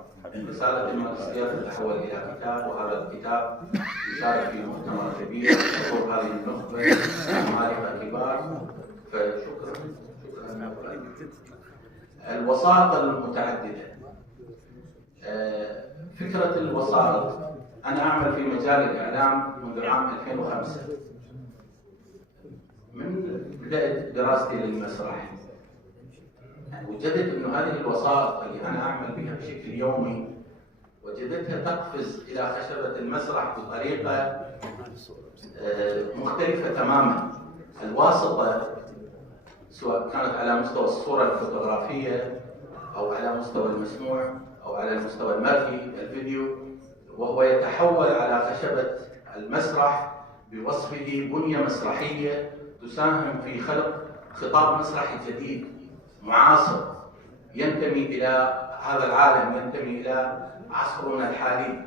رسالة الماجستير تتحول إلى كتاب، وهذا الكتاب يشارك في مؤتمر كبير يحضر هذه النخبة معرفة كبار. فشكرا. الوسائط المتعددة، فكرة الوسائط، أنا أعمل في مجال الإعلام منذ عام 2005. من بدأت دراستي للمسرح وجدت أن هذه الوسائط اللي أنا أعمل بها بشكل يومي وجدتها تقفز إلى خشبة المسرح بطريقة مختلفة تماما. الواسطة سواء كانت على مستوى الصورة الفوتوغرافية أو على مستوى المسموع أو على المستوى المرئي الفيديو، وهو يتحول على خشبة المسرح بوصفه بنية مسرحية تساهم في خلق خطاب مسرحي جديد معاصر ينتمي إلى هذا العالم، ينتمي إلى عصرنا الحالي.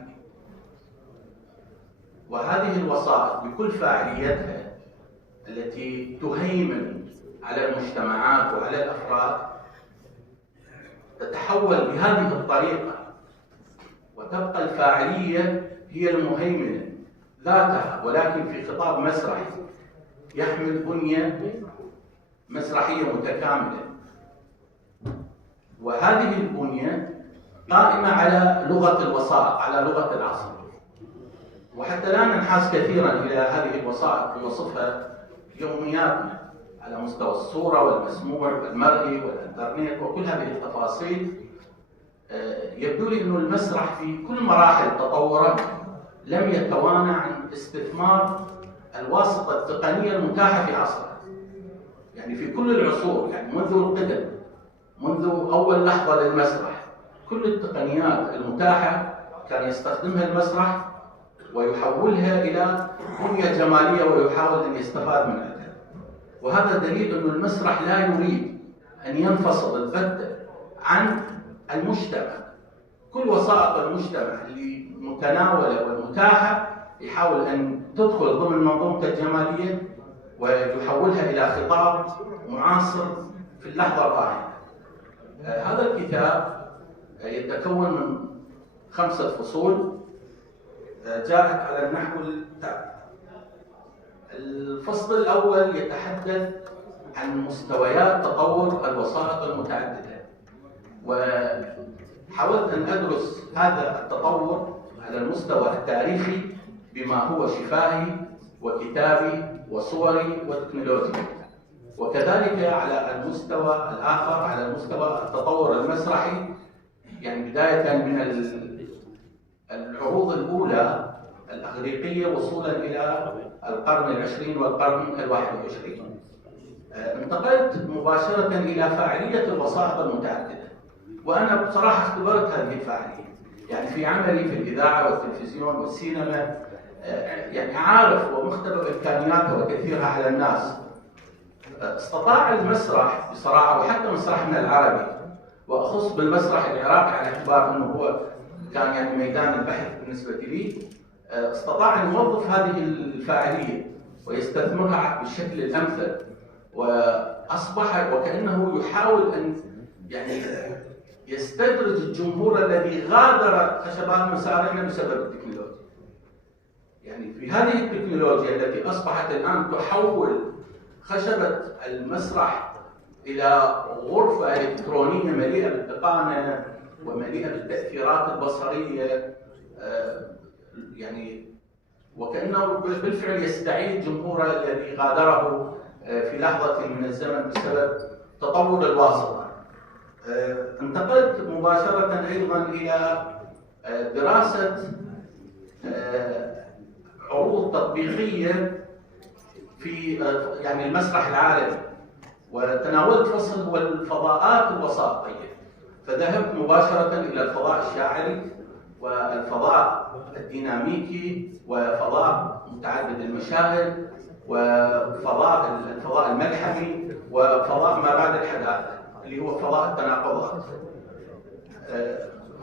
وهذه الوسائط بكل فاعليتها التي تهيمن على المجتمعات وعلى الأفراد تتحول بهذه الطريقة، وتبقى الفاعلية هي المهيمنة ذاتها، ولكن في خطاب مسرحي يحمل بنية مسرحية متكاملة. وهذه البنية قائمة على لغة الوسائط، على لغة العصر. وحتى لا ننحاز كثيرا إلى هذه الوسائط في وصفها يومياتنا على مستوى الصورة والمسموع والمرئي والإنترنت وكل هذه التفاصيل، يبدو لي أن المسرح في كل مراحل تطوره لم يتوانى عن استثمار الواسطة التقنية المتاحة في عصره. يعني في كل العصور، يعني منذ القدم، منذ أول لحظة للمسرح، كل التقنيات المتاحة كان يستخدمها المسرح ويحولها إلى بنية جمالية ويحاول أن يستفاد منها. وهذا دليل أن المسرح لا يريد أن ينفصل البتة عن المجتمع. كل وسائط المجتمع اللي متناولة والمتاحة يحاول أن تدخل ضمن منظومته الجمالية ويحولها إلى خطاب معاصر في اللحظة الراهنة. هذا الكتاب يتكون من 5 فصول جاءت على النحو التالي. الفصل الأول يتحدث عن مستويات تطور الوسائط المتعددة، وحاولت أن أدرس هذا التطور على المستوى التاريخي بما هو شفاهي وكتابي وصوري وتكنولوجي، وكذلك على المستوى الآخر على المستوى التطور المسرحي، يعني بداية من العروض الأولى الأغريقية وصولا إلى القرن العشرين والقرن ال21. انتقلت مباشرة إلى فاعلية الوسائط المتعددة، وأنا بصراحة اختبرت هذه الفاعلية. يعني في عملي في الإذاعة والتلفزيون والسينما يعني عارف ومختبر إمكانياتها وتأثيرها على الناس. استطاع المسرح بصراحة، وحتى مسرحنا العربي، وأخص بالمسرح العراقي على اعتبار أنه هو كان يعني ميدان البحث بالنسبة لي، استطاع أن يوظف هذه الفاعلية ويستثمرها بالشكل الأمثل، وأصبح وكأنه يحاول أن يعني يستدرج الجمهور الذي غادر خشبات مسارحنا بسبب التكنولوجيا. يعني في هذه التكنولوجيا التي أصبحت الآن تحول خشبة المسرح إلى غرفة إلكترونية مليئة بالتقنية ومليئة بالتأثيرات البصرية، يعني وكأنه بالفعل يستعيد جمهوره الذي غادره في لحظة من الزمن بسبب تطور الواسطة. انتقلت مباشرة أيضا إلى دراسة عروض تطبيقية في يعني المسرح العالمي، وتناولت فصل هو الفضاءات الوسائطية، فذهبت مباشرة إلى الفضاء الشاعري والفضاء الديناميكي وفضاء متعدد المشاهد الفضاء الملحمي وفضاء ما بعد الحداثة اللي هو فضاء التناقضات.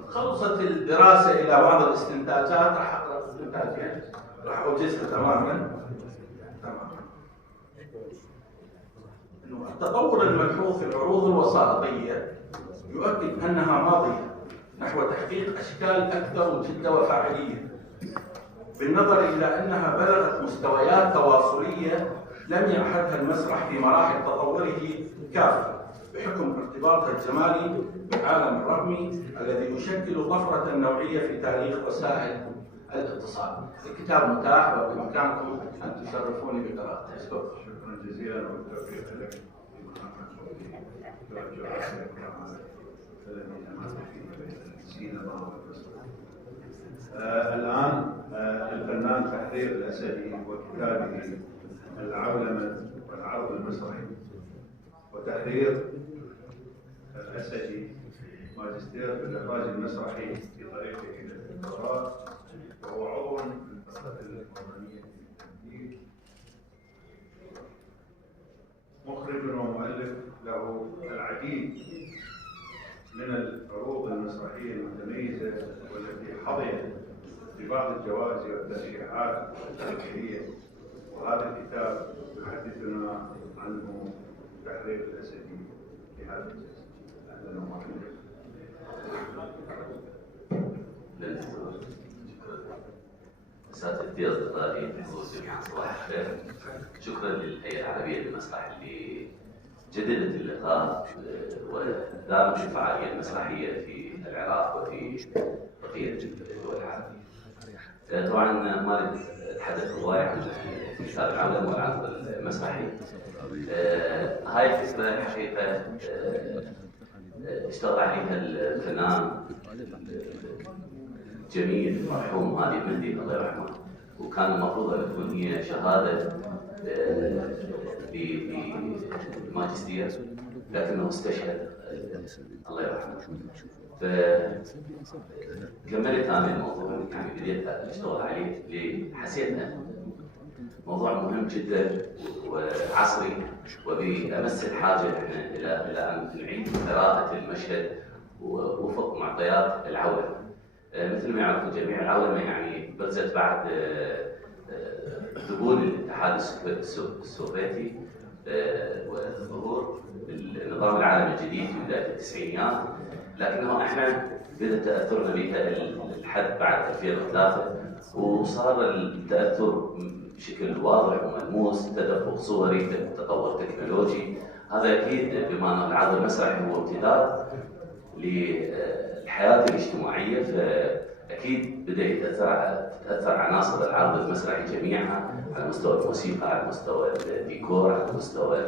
خلصت الدراسة إلى بعض الاستنتاجات، راح أقرأ استنتاجين راح أوجزها تماما. إنه التطور الملحوظ في العروض الوسائطية يؤكد أنها ماضية نحو تحقيق أشكال أكثر جدة وفاعلية، بالنظر إلى أنها بلغت مستويات تواصلية لم يعهدها المسرح في مراحل تطوره كافة، بحكم ارتباطها الجمالي بالعالم الرقمي الذي يشكل طفرة نوعية في تاريخ وسائل الاتصال. الكتاب متاح وبإمكانكم أن تشرفوني بقراءته. شكرا جزيلا والتوفيق لك. تحرير الأسدي وكتابه العولمة والعرض المسرحي، وتحرير الأسدي ماجستير في الإخراج المسرحي في طريقه إلى الدكتوراه، وهو عضو من الفرقة الوطنية للتمثيل، مخرج ومؤلف له العديد من العروض المسرحية المتميزة والتي حظيت ببعض الجوائز والترشيحات التاريخية. وهذا الكتاب يحدثنا عنه تحرير الأسدي في هذا الجلسة. أهلا ومرحبا. أساتذتي أصدقائي الحضور جميعا صباح الخير. شكرا للهيئة العربية للمسرح اللي جددت اللقاء ودامت الفعالية المسرحية في العراق وفي بقية الدول العربية. طبعا ما اريد اتحدث هواي عن كتاب العولمة والعرض المسرحي. هاي الفكرة الحقيقة اشتغل عليها الفنان جميل مرحوم هادي المهدي الله يرحمه، وكان المفروض ان تكون هي شهاده بماجستير لكنه استشهد الله يرحمه. فكملت انا الموضوع، يعني بديت اشتغل عليه حسيت انه موضوع مهم جدا وعصري وبأمس الحاجه احنا الى ان نعيد قراءه المشهد ووفق معطيات العولمه. مثل ما يعرف الجميع العولمة يعني برزت بعد ذبول الاتحاد السوفيتي وظهور النظام العالمي الجديد في بداية التسعينيات، لكنه احنا بدا تأثرنا بها الحد بعد 2003 وصار التأثر بشكل واضح وملموس، تدفق صوري، تطور تكنولوجي. هذا اكيد بما ان العرض المسرحي هو امتداد الحياة الاجتماعية، فأكيد بدأ تتأثر عناصر العرض المسرحي جميعها على مستوى الموسيقى، على مستوى الديكور، على مستوى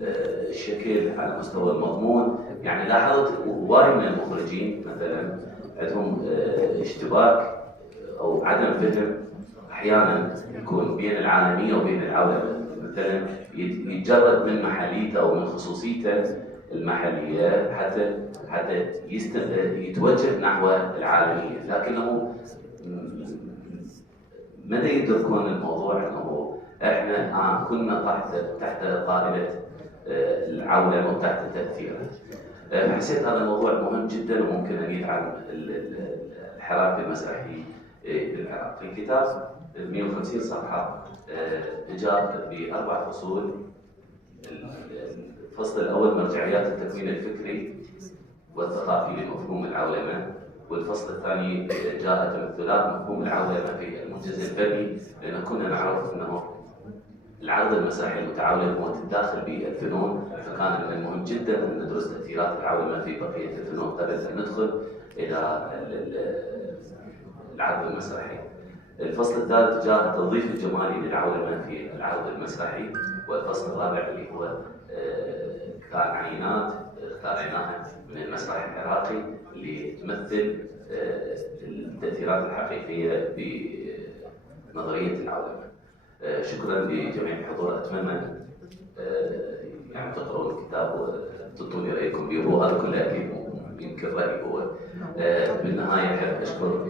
الشكل، على مستوى المضمون. يعني لاحظت هواي من المخرجين مثلا عندهم اشتباك أو عدم فهم أحيانا يكون بين العالمية وبين العولمة. مثلا يتجرد من محليته أو من خصوصيته المحلية حتى يتوجه نحو العالمية، لكنه متى يدركون الموضوع انه احنا كنا تحت طائلة العولمة وتحت تأثيرها. فحسيت هذا الموضوع مهم جدا وممكن ان يدعم الحراك المسرحي بالعراق. الكتاب 150 صفحة جاء ب4 فصول. الفصل الأول مرجعيات التكوين الفكري والثقافي لمفهوم العولمة، والفصل الثاني جاء تمثلات مفهوم العولمة في المنتج الفني، لأن كنا نعرف أنه العرض المسرحي المتعولم هو تداخل بالفنون، فكان من المهم جدا أن ندرس تأثيرات العولمة في بقية الفنون قبل أن ندخل إلى العرض المسرحي. الفصل الثالث جاء التوظيف الجمالي للعولمة في العرض المسرحي، والفصل الرابع اللي هو كان عينات اختاريناها من المسرح العراقي اللي تمثل التأثيرات الحقيقية بنظرية العولمة. شكرا لجميع الحضور. أتمنى يعني تقرؤون الكتاب وتعطوني رأيكم به، وهذا كله أكيد يمكن رأيي هو. بالنهاية أحب أشكر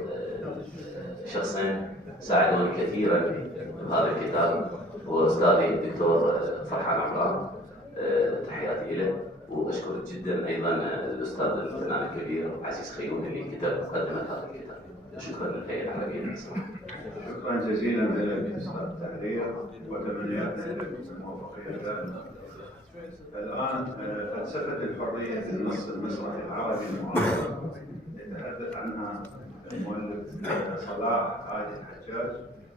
شخصين ساعدوني كثيرا بهذا الكتاب، هو أستاذي الدكتور فرحان عمران، تحياتي له، وأشكر جدا أيضا الأستاذ الفنان الكبير عزيز خيون اللي كتب مقدمة هذا الكتاب. شكرا للهيئة العربية للمسرح. شكرا جزيلا لك أستاذ التحرير وتمنياتنا لك بالموفقية دائما. الآن فلسفة الحرية في النص المسرحي العربي المعاصر يتحدث عنها المؤلف صلاح هادي الحجاج،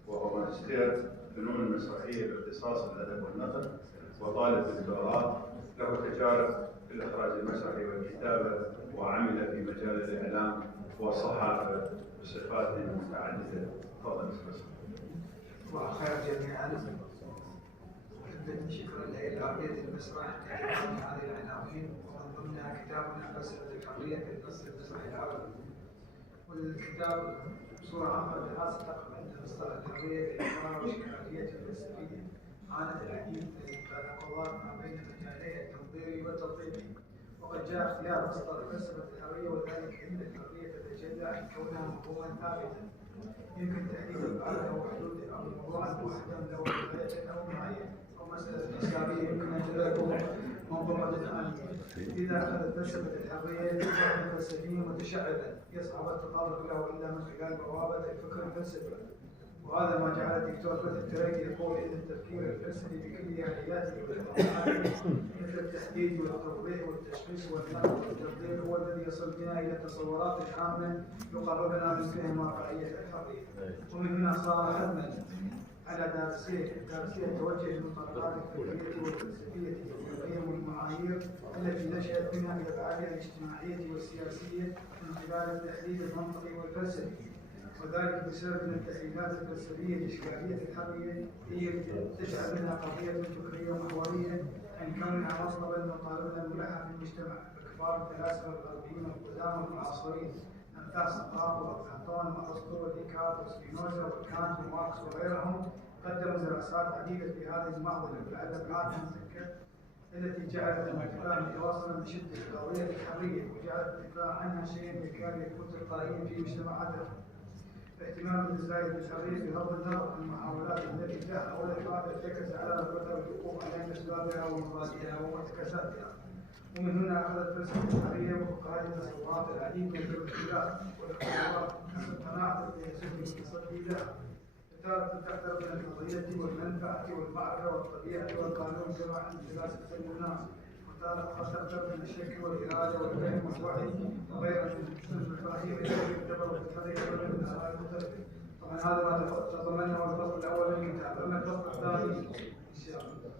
وهو ماجستير فنون المسرحية باختصاص الأدب والنقد، وطالب دكتوراه، له تجارب في الإخراج المسرحي والكتابة، وعمل في مجال الإعلام والصحافة بصفات متعددة. تفضل أستاذ. صباح الخير جميعا. شكرا للهيئة العربية للمسرح لإعطائنا هذه العناوين، ومن ضمنها كتابنا فلسفة الحرية في النص المسرحي العربي. والكتاب بصورة عامة دراسة تقف عند مصطلح الهوية بالعبارة وشكليته الفلسفية عانت العديد من التناقضات ما بين مجالي التنظيري والتطبيقي، وقد جاء اختيار مصدر فلسفة الهوية وذلك عند الحرية تتجلى عن كونها مفهوما ثابتا يمكن تحديد ابعاده وحدوده او موضوعا واحدا له غاية او معين او مسألة حسابية يمكن ان تكون منظومة آلية. إذا أخذت فلسفة الحرية بشكل فلسفي متشعبا يصعب التطرق له إلا من خلال بوابة الفكر الفلسفي، وهذا ما جعل الدكتور فتحي التريكي يقول إن التفكير الفلسفي بكل آلياته وتطبيقاته مثل التحديد والتوضيح والتشخيص والنقد والتفضيل هو الذي يصل بنا إلى تصورات عامة يقربنا من فهم واقعية الحرية. ومن هنا صار حتما على دارسية توجه للمطالعات الفكرية والفلسفية والقيم والمعايير التي نشأت منها بأبعادها الاجتماعية والسياسية من خلال التحليل المنطقي والفلسفي، وذلك بسبب أن التحليلات الفلسفية لإشكالية الحرية هي تجعل منها قضية فكرية محورية عن كونها مطلبا وطالبا ملحا في المجتمع. فكبار الفلاسفة الغربيين القدامى المعاصرين أمثال سقراط وأفلاطون وأرسطو وديكارت وسبينوزا وكانت وماركس وغيرهم قدموا دراسات عديدة في هذه المعضلة وعلى أبعادها التي جعلت الدفاع متواصلا بشدة قضية الحرية وجعلت الدفاع عنها شيئا يكاد يكون تلقائيا في مجتمعاتنا. اهتمام الزايد بالحرية بغض النظر عن المحاولات التي جاء أول إفادة ارتكز على رغبتها بالوقوف على أسبابها ومبادئها ومرتكزاتها. ومن هنا أخذت فلسفة الحرية وفقهاء التصورات العديد من الاختلاف والاختبارات حسب قناعة الفيلسوف المتصدي لها. تارة تحترم من القضية والمنفعة والمعرفة والطبيعة والقانون كما عند فلاسفة اليونان، وتارة قد تحترم من الشك والإرادة والفهم والوعي وغيرها من المفاهيم التي تعتبر مختلفة من الآراء المختلفة. طبعا هذا ما تضمنه الفصل الأول من الكتاب. أما الفصل الثاني إن شاء الله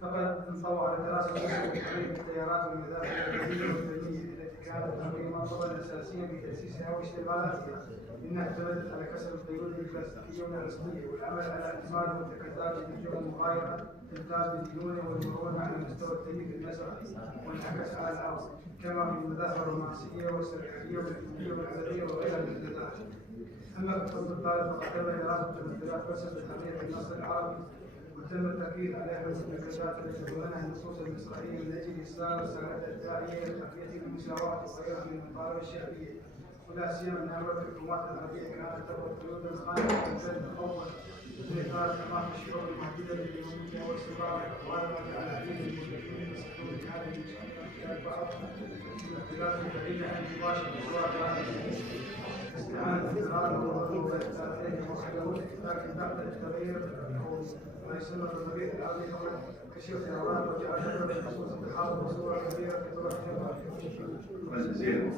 فقد انطوى على دراسة الحرية بالتيارات والمذاهب الجديدة والفنية التي كانت الحرية مطلبا أساسيا في تأسيسها واشتغالاتها، إنها اعتمدت على كسر القيود الفلسفية والعصرية والعمل على اعتماد مرتكزات جديدة ومغايرة تمتاز بالدينونة والمرونة على مستوى التاريخ المسرحي وانعكس على الأرض، كما في المذاهب الرومانسية والسريالية والفنية والأدبية وغيرها من المذاهب. أما في الفصل الثالث فقد تم دراسة تمثيلات فلسفة الحرية في النص العربي وتم التركيز عليها في المركزات التي تضمنها النصوص المسرحيه من اجل ايصال رسالة الداعيه للحريه والمساواه وغيرها من المطالب الشعبيه، ولا سيما ان اغلب الحكومات العربيه كانت ترفض قيودا خارجه عن الفن الاول لاثاره سماح الشعوب المهدده للديمقراطيه والاستمرار، وهذا ما جعل العديد من المسلمين يستخدمون هذه المشكلات بعض الاختلاف بعيده عن نقاش الموضوع استعانة بالقرار والظروف التاريخية وحلول، لكن بعد التغيير أو ما يسمى بالتغيير العربي فقد كشف خيارات وجعل تجربة الحصول استحاضة بصورة كبيرة في طرق شكرا جزيلا.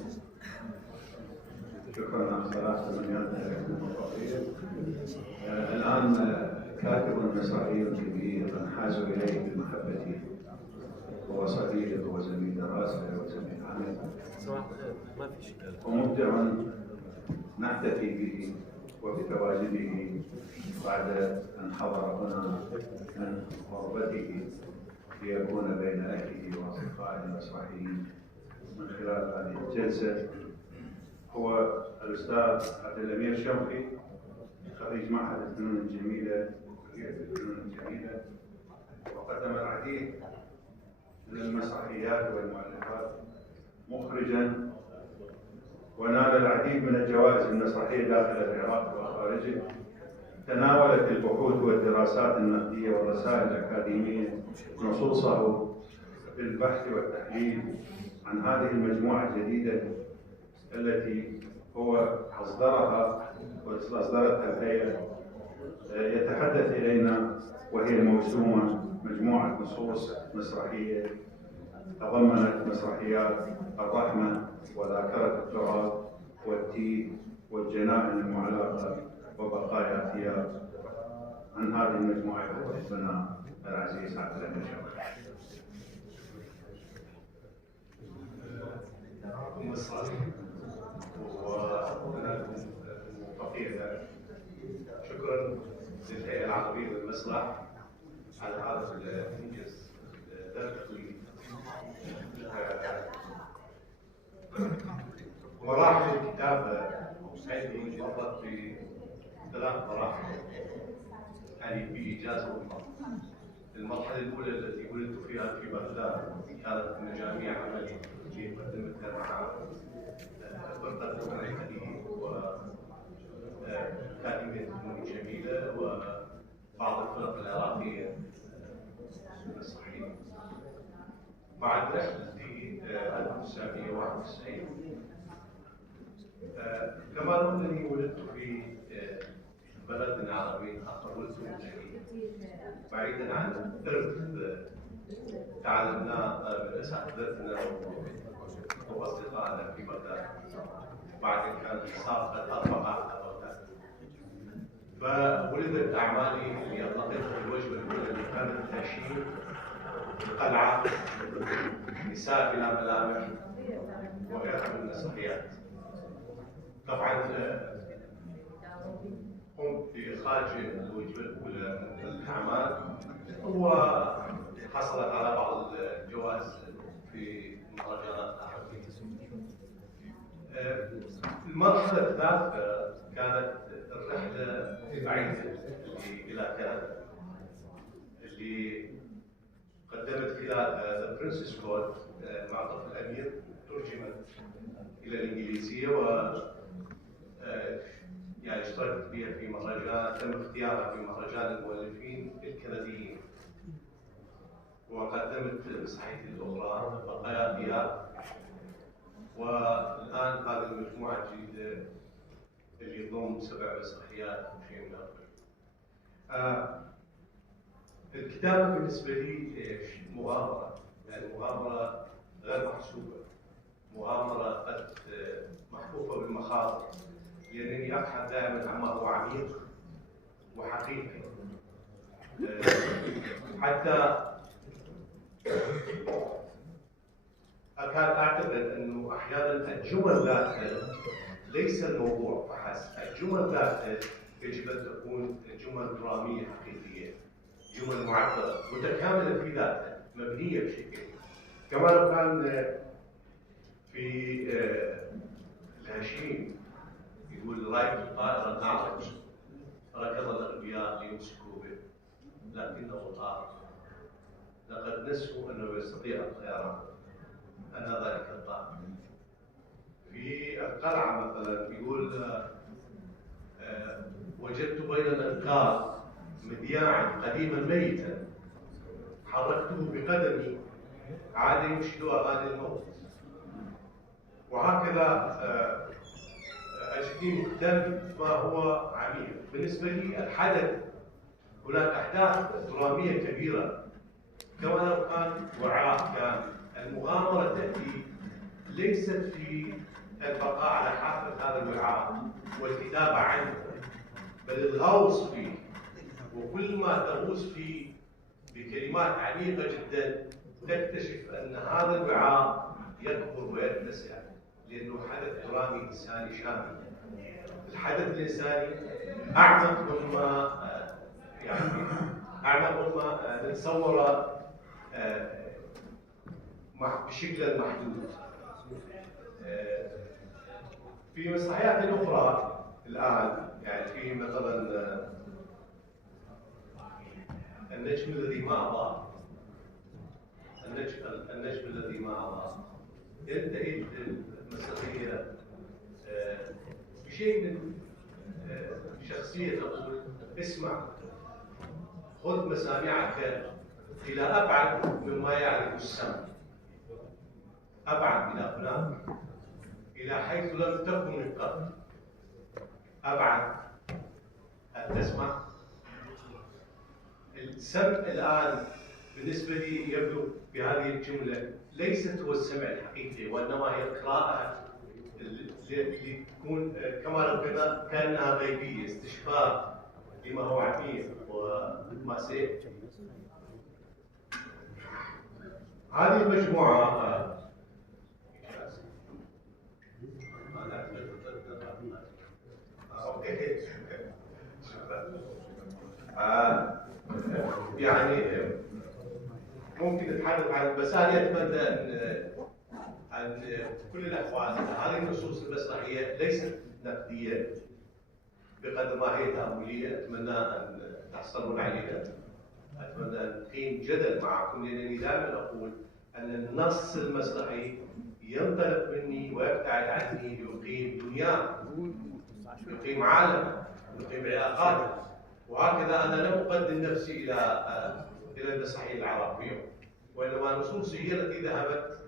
شكرا على صراحة الموضوعية. الآن كاتب مسرحي كبير انحاز إليه بمحبته، هو صديق وزميل دراسة وزميل عمل ومبدع نحتفي به وبتواجده بعد أن حضر هنا من غربته ليكون بين أهله وأصدقائه المسرحيين من خلال هذه الجلسة. هو الأستاذ عبد الأمير شوقي، خريج معهد الفنون الجميلة وكلية الفنون الجميلة، وقدم العديد من المسرحيات والمؤلفات مخرجا، ونال العديد من الجوائز المسرحية داخل العراق وخارجه. تناولت البحوث والدراسات النقدية والرسائل الأكاديمية نصوصه بالبحث والتحليل عن هذه المجموعة الجديدة التي هو أصدرها وأصدرتها الهيئة. يتحدث إلينا وهي موسومة مجموعة نصوص مسرحية تضمنت مسرحيات الرحمة وذاكرة التراث والتيه والجنائن المعلقة وبقايا ثياب. عن هذه المجموعة يحدثنا العزيز عبد الأمير شوقي. معكم الصالح وأخونا الموقفين. شكرا للهيئة العربية والمسرح على هذا المنجز التدخلي. مراحل الكتابة عندي مرت في 3 مراحل، يعني في إجازة وإمارة. المرحلة الأولى التي ولدت فيها في بغداد كانت مجاميع عمل التي قدمتها مع فرقة الحديد وكاتبة فنون جميلة وبعض الفرق العراقية المسرحية. بعد رحلتي 1991 كما أنني ولدت في بلد عربي آخر، ولدت في النجيب بعيدا عن إرث تعلمناه من أساتذتنا وأصدقائنا في بغداد. بعد كان سابقة 4 بغداد، فولدت أعمالي اللي أطلقتها في الوجبة الأولى اللي كانت تأشير قلعة، نساء بلا ملامح وغيرها من المسرحيات. طبعا قمت بإخراج الوجبة الأولى من الأعمال وحصلت على بعض الجوائز في مهرجانات عربية. المرحلة الثالثة كانت الرحلة البعيدة إلى كندا اللي قدمت خلالها ذا برنسس كود مع طفل الأمير، ترجمت إلى الإنجليزية و يعني اشتركت فيها في مهرجان تم اختيارها في مهرجان المؤلفين الكنديين، وقدمت مسرحيتي الأخرى بقايا ثياب، والآن هذه المجموعة الجديدة اللي تضم 7 مسرحيات وشيء من هذا. الكتابة بالنسبة لي مغامرة، يعني مغامرة غير محسوبة، مغامرة قد محفوفة بالمخاطر، لأنني أبحث دائما عما هو عميق وحقيقي. حتى أكاد أعتقد أنه أحيانا الجمل ذاتها ليس الموضوع فحسب، الجمل ذاتها يجب أن تكون جمل درامية حقيقية، جمل معبرة متكاملة في ذاتها، مبنية بشكل. كما لو كان في الهشيم يقول رأيت طائرا أعرج ركض الأغبياء ليمسكوا به لكنه طار، لقد نسوا أنه يستطيع الطيران، أنا ذلك الطائر. في القلعة مثلا يقول وجدت بين الأنقاض مذياعا قديما ميتا حركته بقدمي عاد ينشد أغاني الموت. وهكذا أجدني مهتم ما هو عميق. بالنسبة لي الحدث، هناك أحداث درامية كبيرة كما لو كان وعاء كامل. المغامرة تأتي ليست في البقاء على حافة هذا الوعاء والكتابة عنه، بل الغوص فيه، وكل ما تغوص فيه بكلمات عميقة جدا تكتشف أن هذا الوعاء يكبر ويتسع، لأنه حدث درامي إنساني شامل. الحدث الإنساني أعمق مما يعني أعمق مما نتصوره بشكل محدود. في مسرحيات أخرى الآن، يعني في مثلا النجم الذي ما أضاء، النجم الذي ما أضاء، ينتهي المسرحية بشيء من شخصية تقول اسمع، خذ مسامعك إلى أبعد مما يعرف السمع، أبعد إلى هناك، إلى حيث لم تكن قط، أبعد أن تسمع. السمع الآن بالنسبة لي يبدو بهذه الجملة ليست هو السمع الحقيقي، وإنما هي القراءة اللي تكون كما لو كأنها غيبية، استشفاف لما هو عميق وما سيأتي. هذه المجموعة يعني ممكن نتحدث عن، بس أنا أتمنى أن كل الأخوان هذه النصوص المسرحية ليست نقديه بقدر ما هي تامليه، اتمنى ان تحصلون عليها. اتمنى ان نقيم جدل معكم، لانني دائما اقول ان النص المسرحي ينطلق مني ويبتعد عني ليقيم دنياه، يقيم عالم، يقيم علاقات. وهكذا انا لم اقدم نفسي الى المسرحيه العراقيه، وانما نصوصي هي التي ذهبت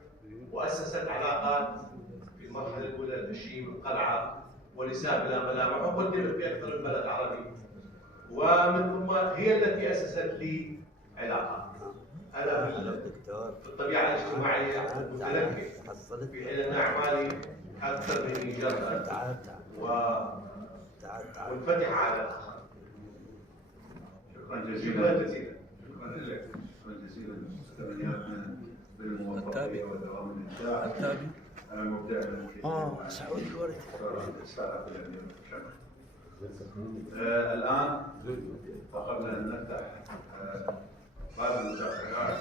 واسست علاقات في المرحله الاولى لتشييد القلعه ونساء بلا ملامح، وقدمت في اكثر من بلد عربي، ومن ثم هي التي اسست لي علاقات. انا في الطبيعه الاجتماعيه متلكك، في حين ان اعمالي اكثر مني جرأة ومنفتحه على الاخر. شكرا جزيلا. شكرا لك. شكرا جزيلا. تمنياتنا بالموفقيه ودوام الابداع. انا مبدع من سعودي الورد. الان وقبل ان نفتح باب المداخلات،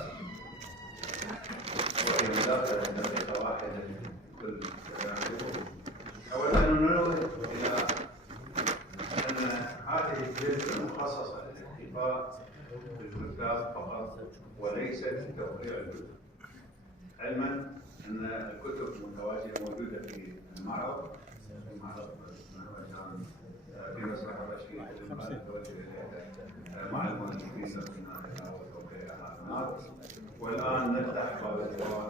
وهي مداخله دقيقه واحده لكل اولا ننوه الى ان هذه الجلسه مخصصه للاحتفاء بالكتاب فقط وليست توقيع الكتب، علما ان الكتب متواجده موجوده في المعرض في مسرح الرشيد مع المؤلفين لقناعها وتوقيعها. والان نفتح باب الحوار.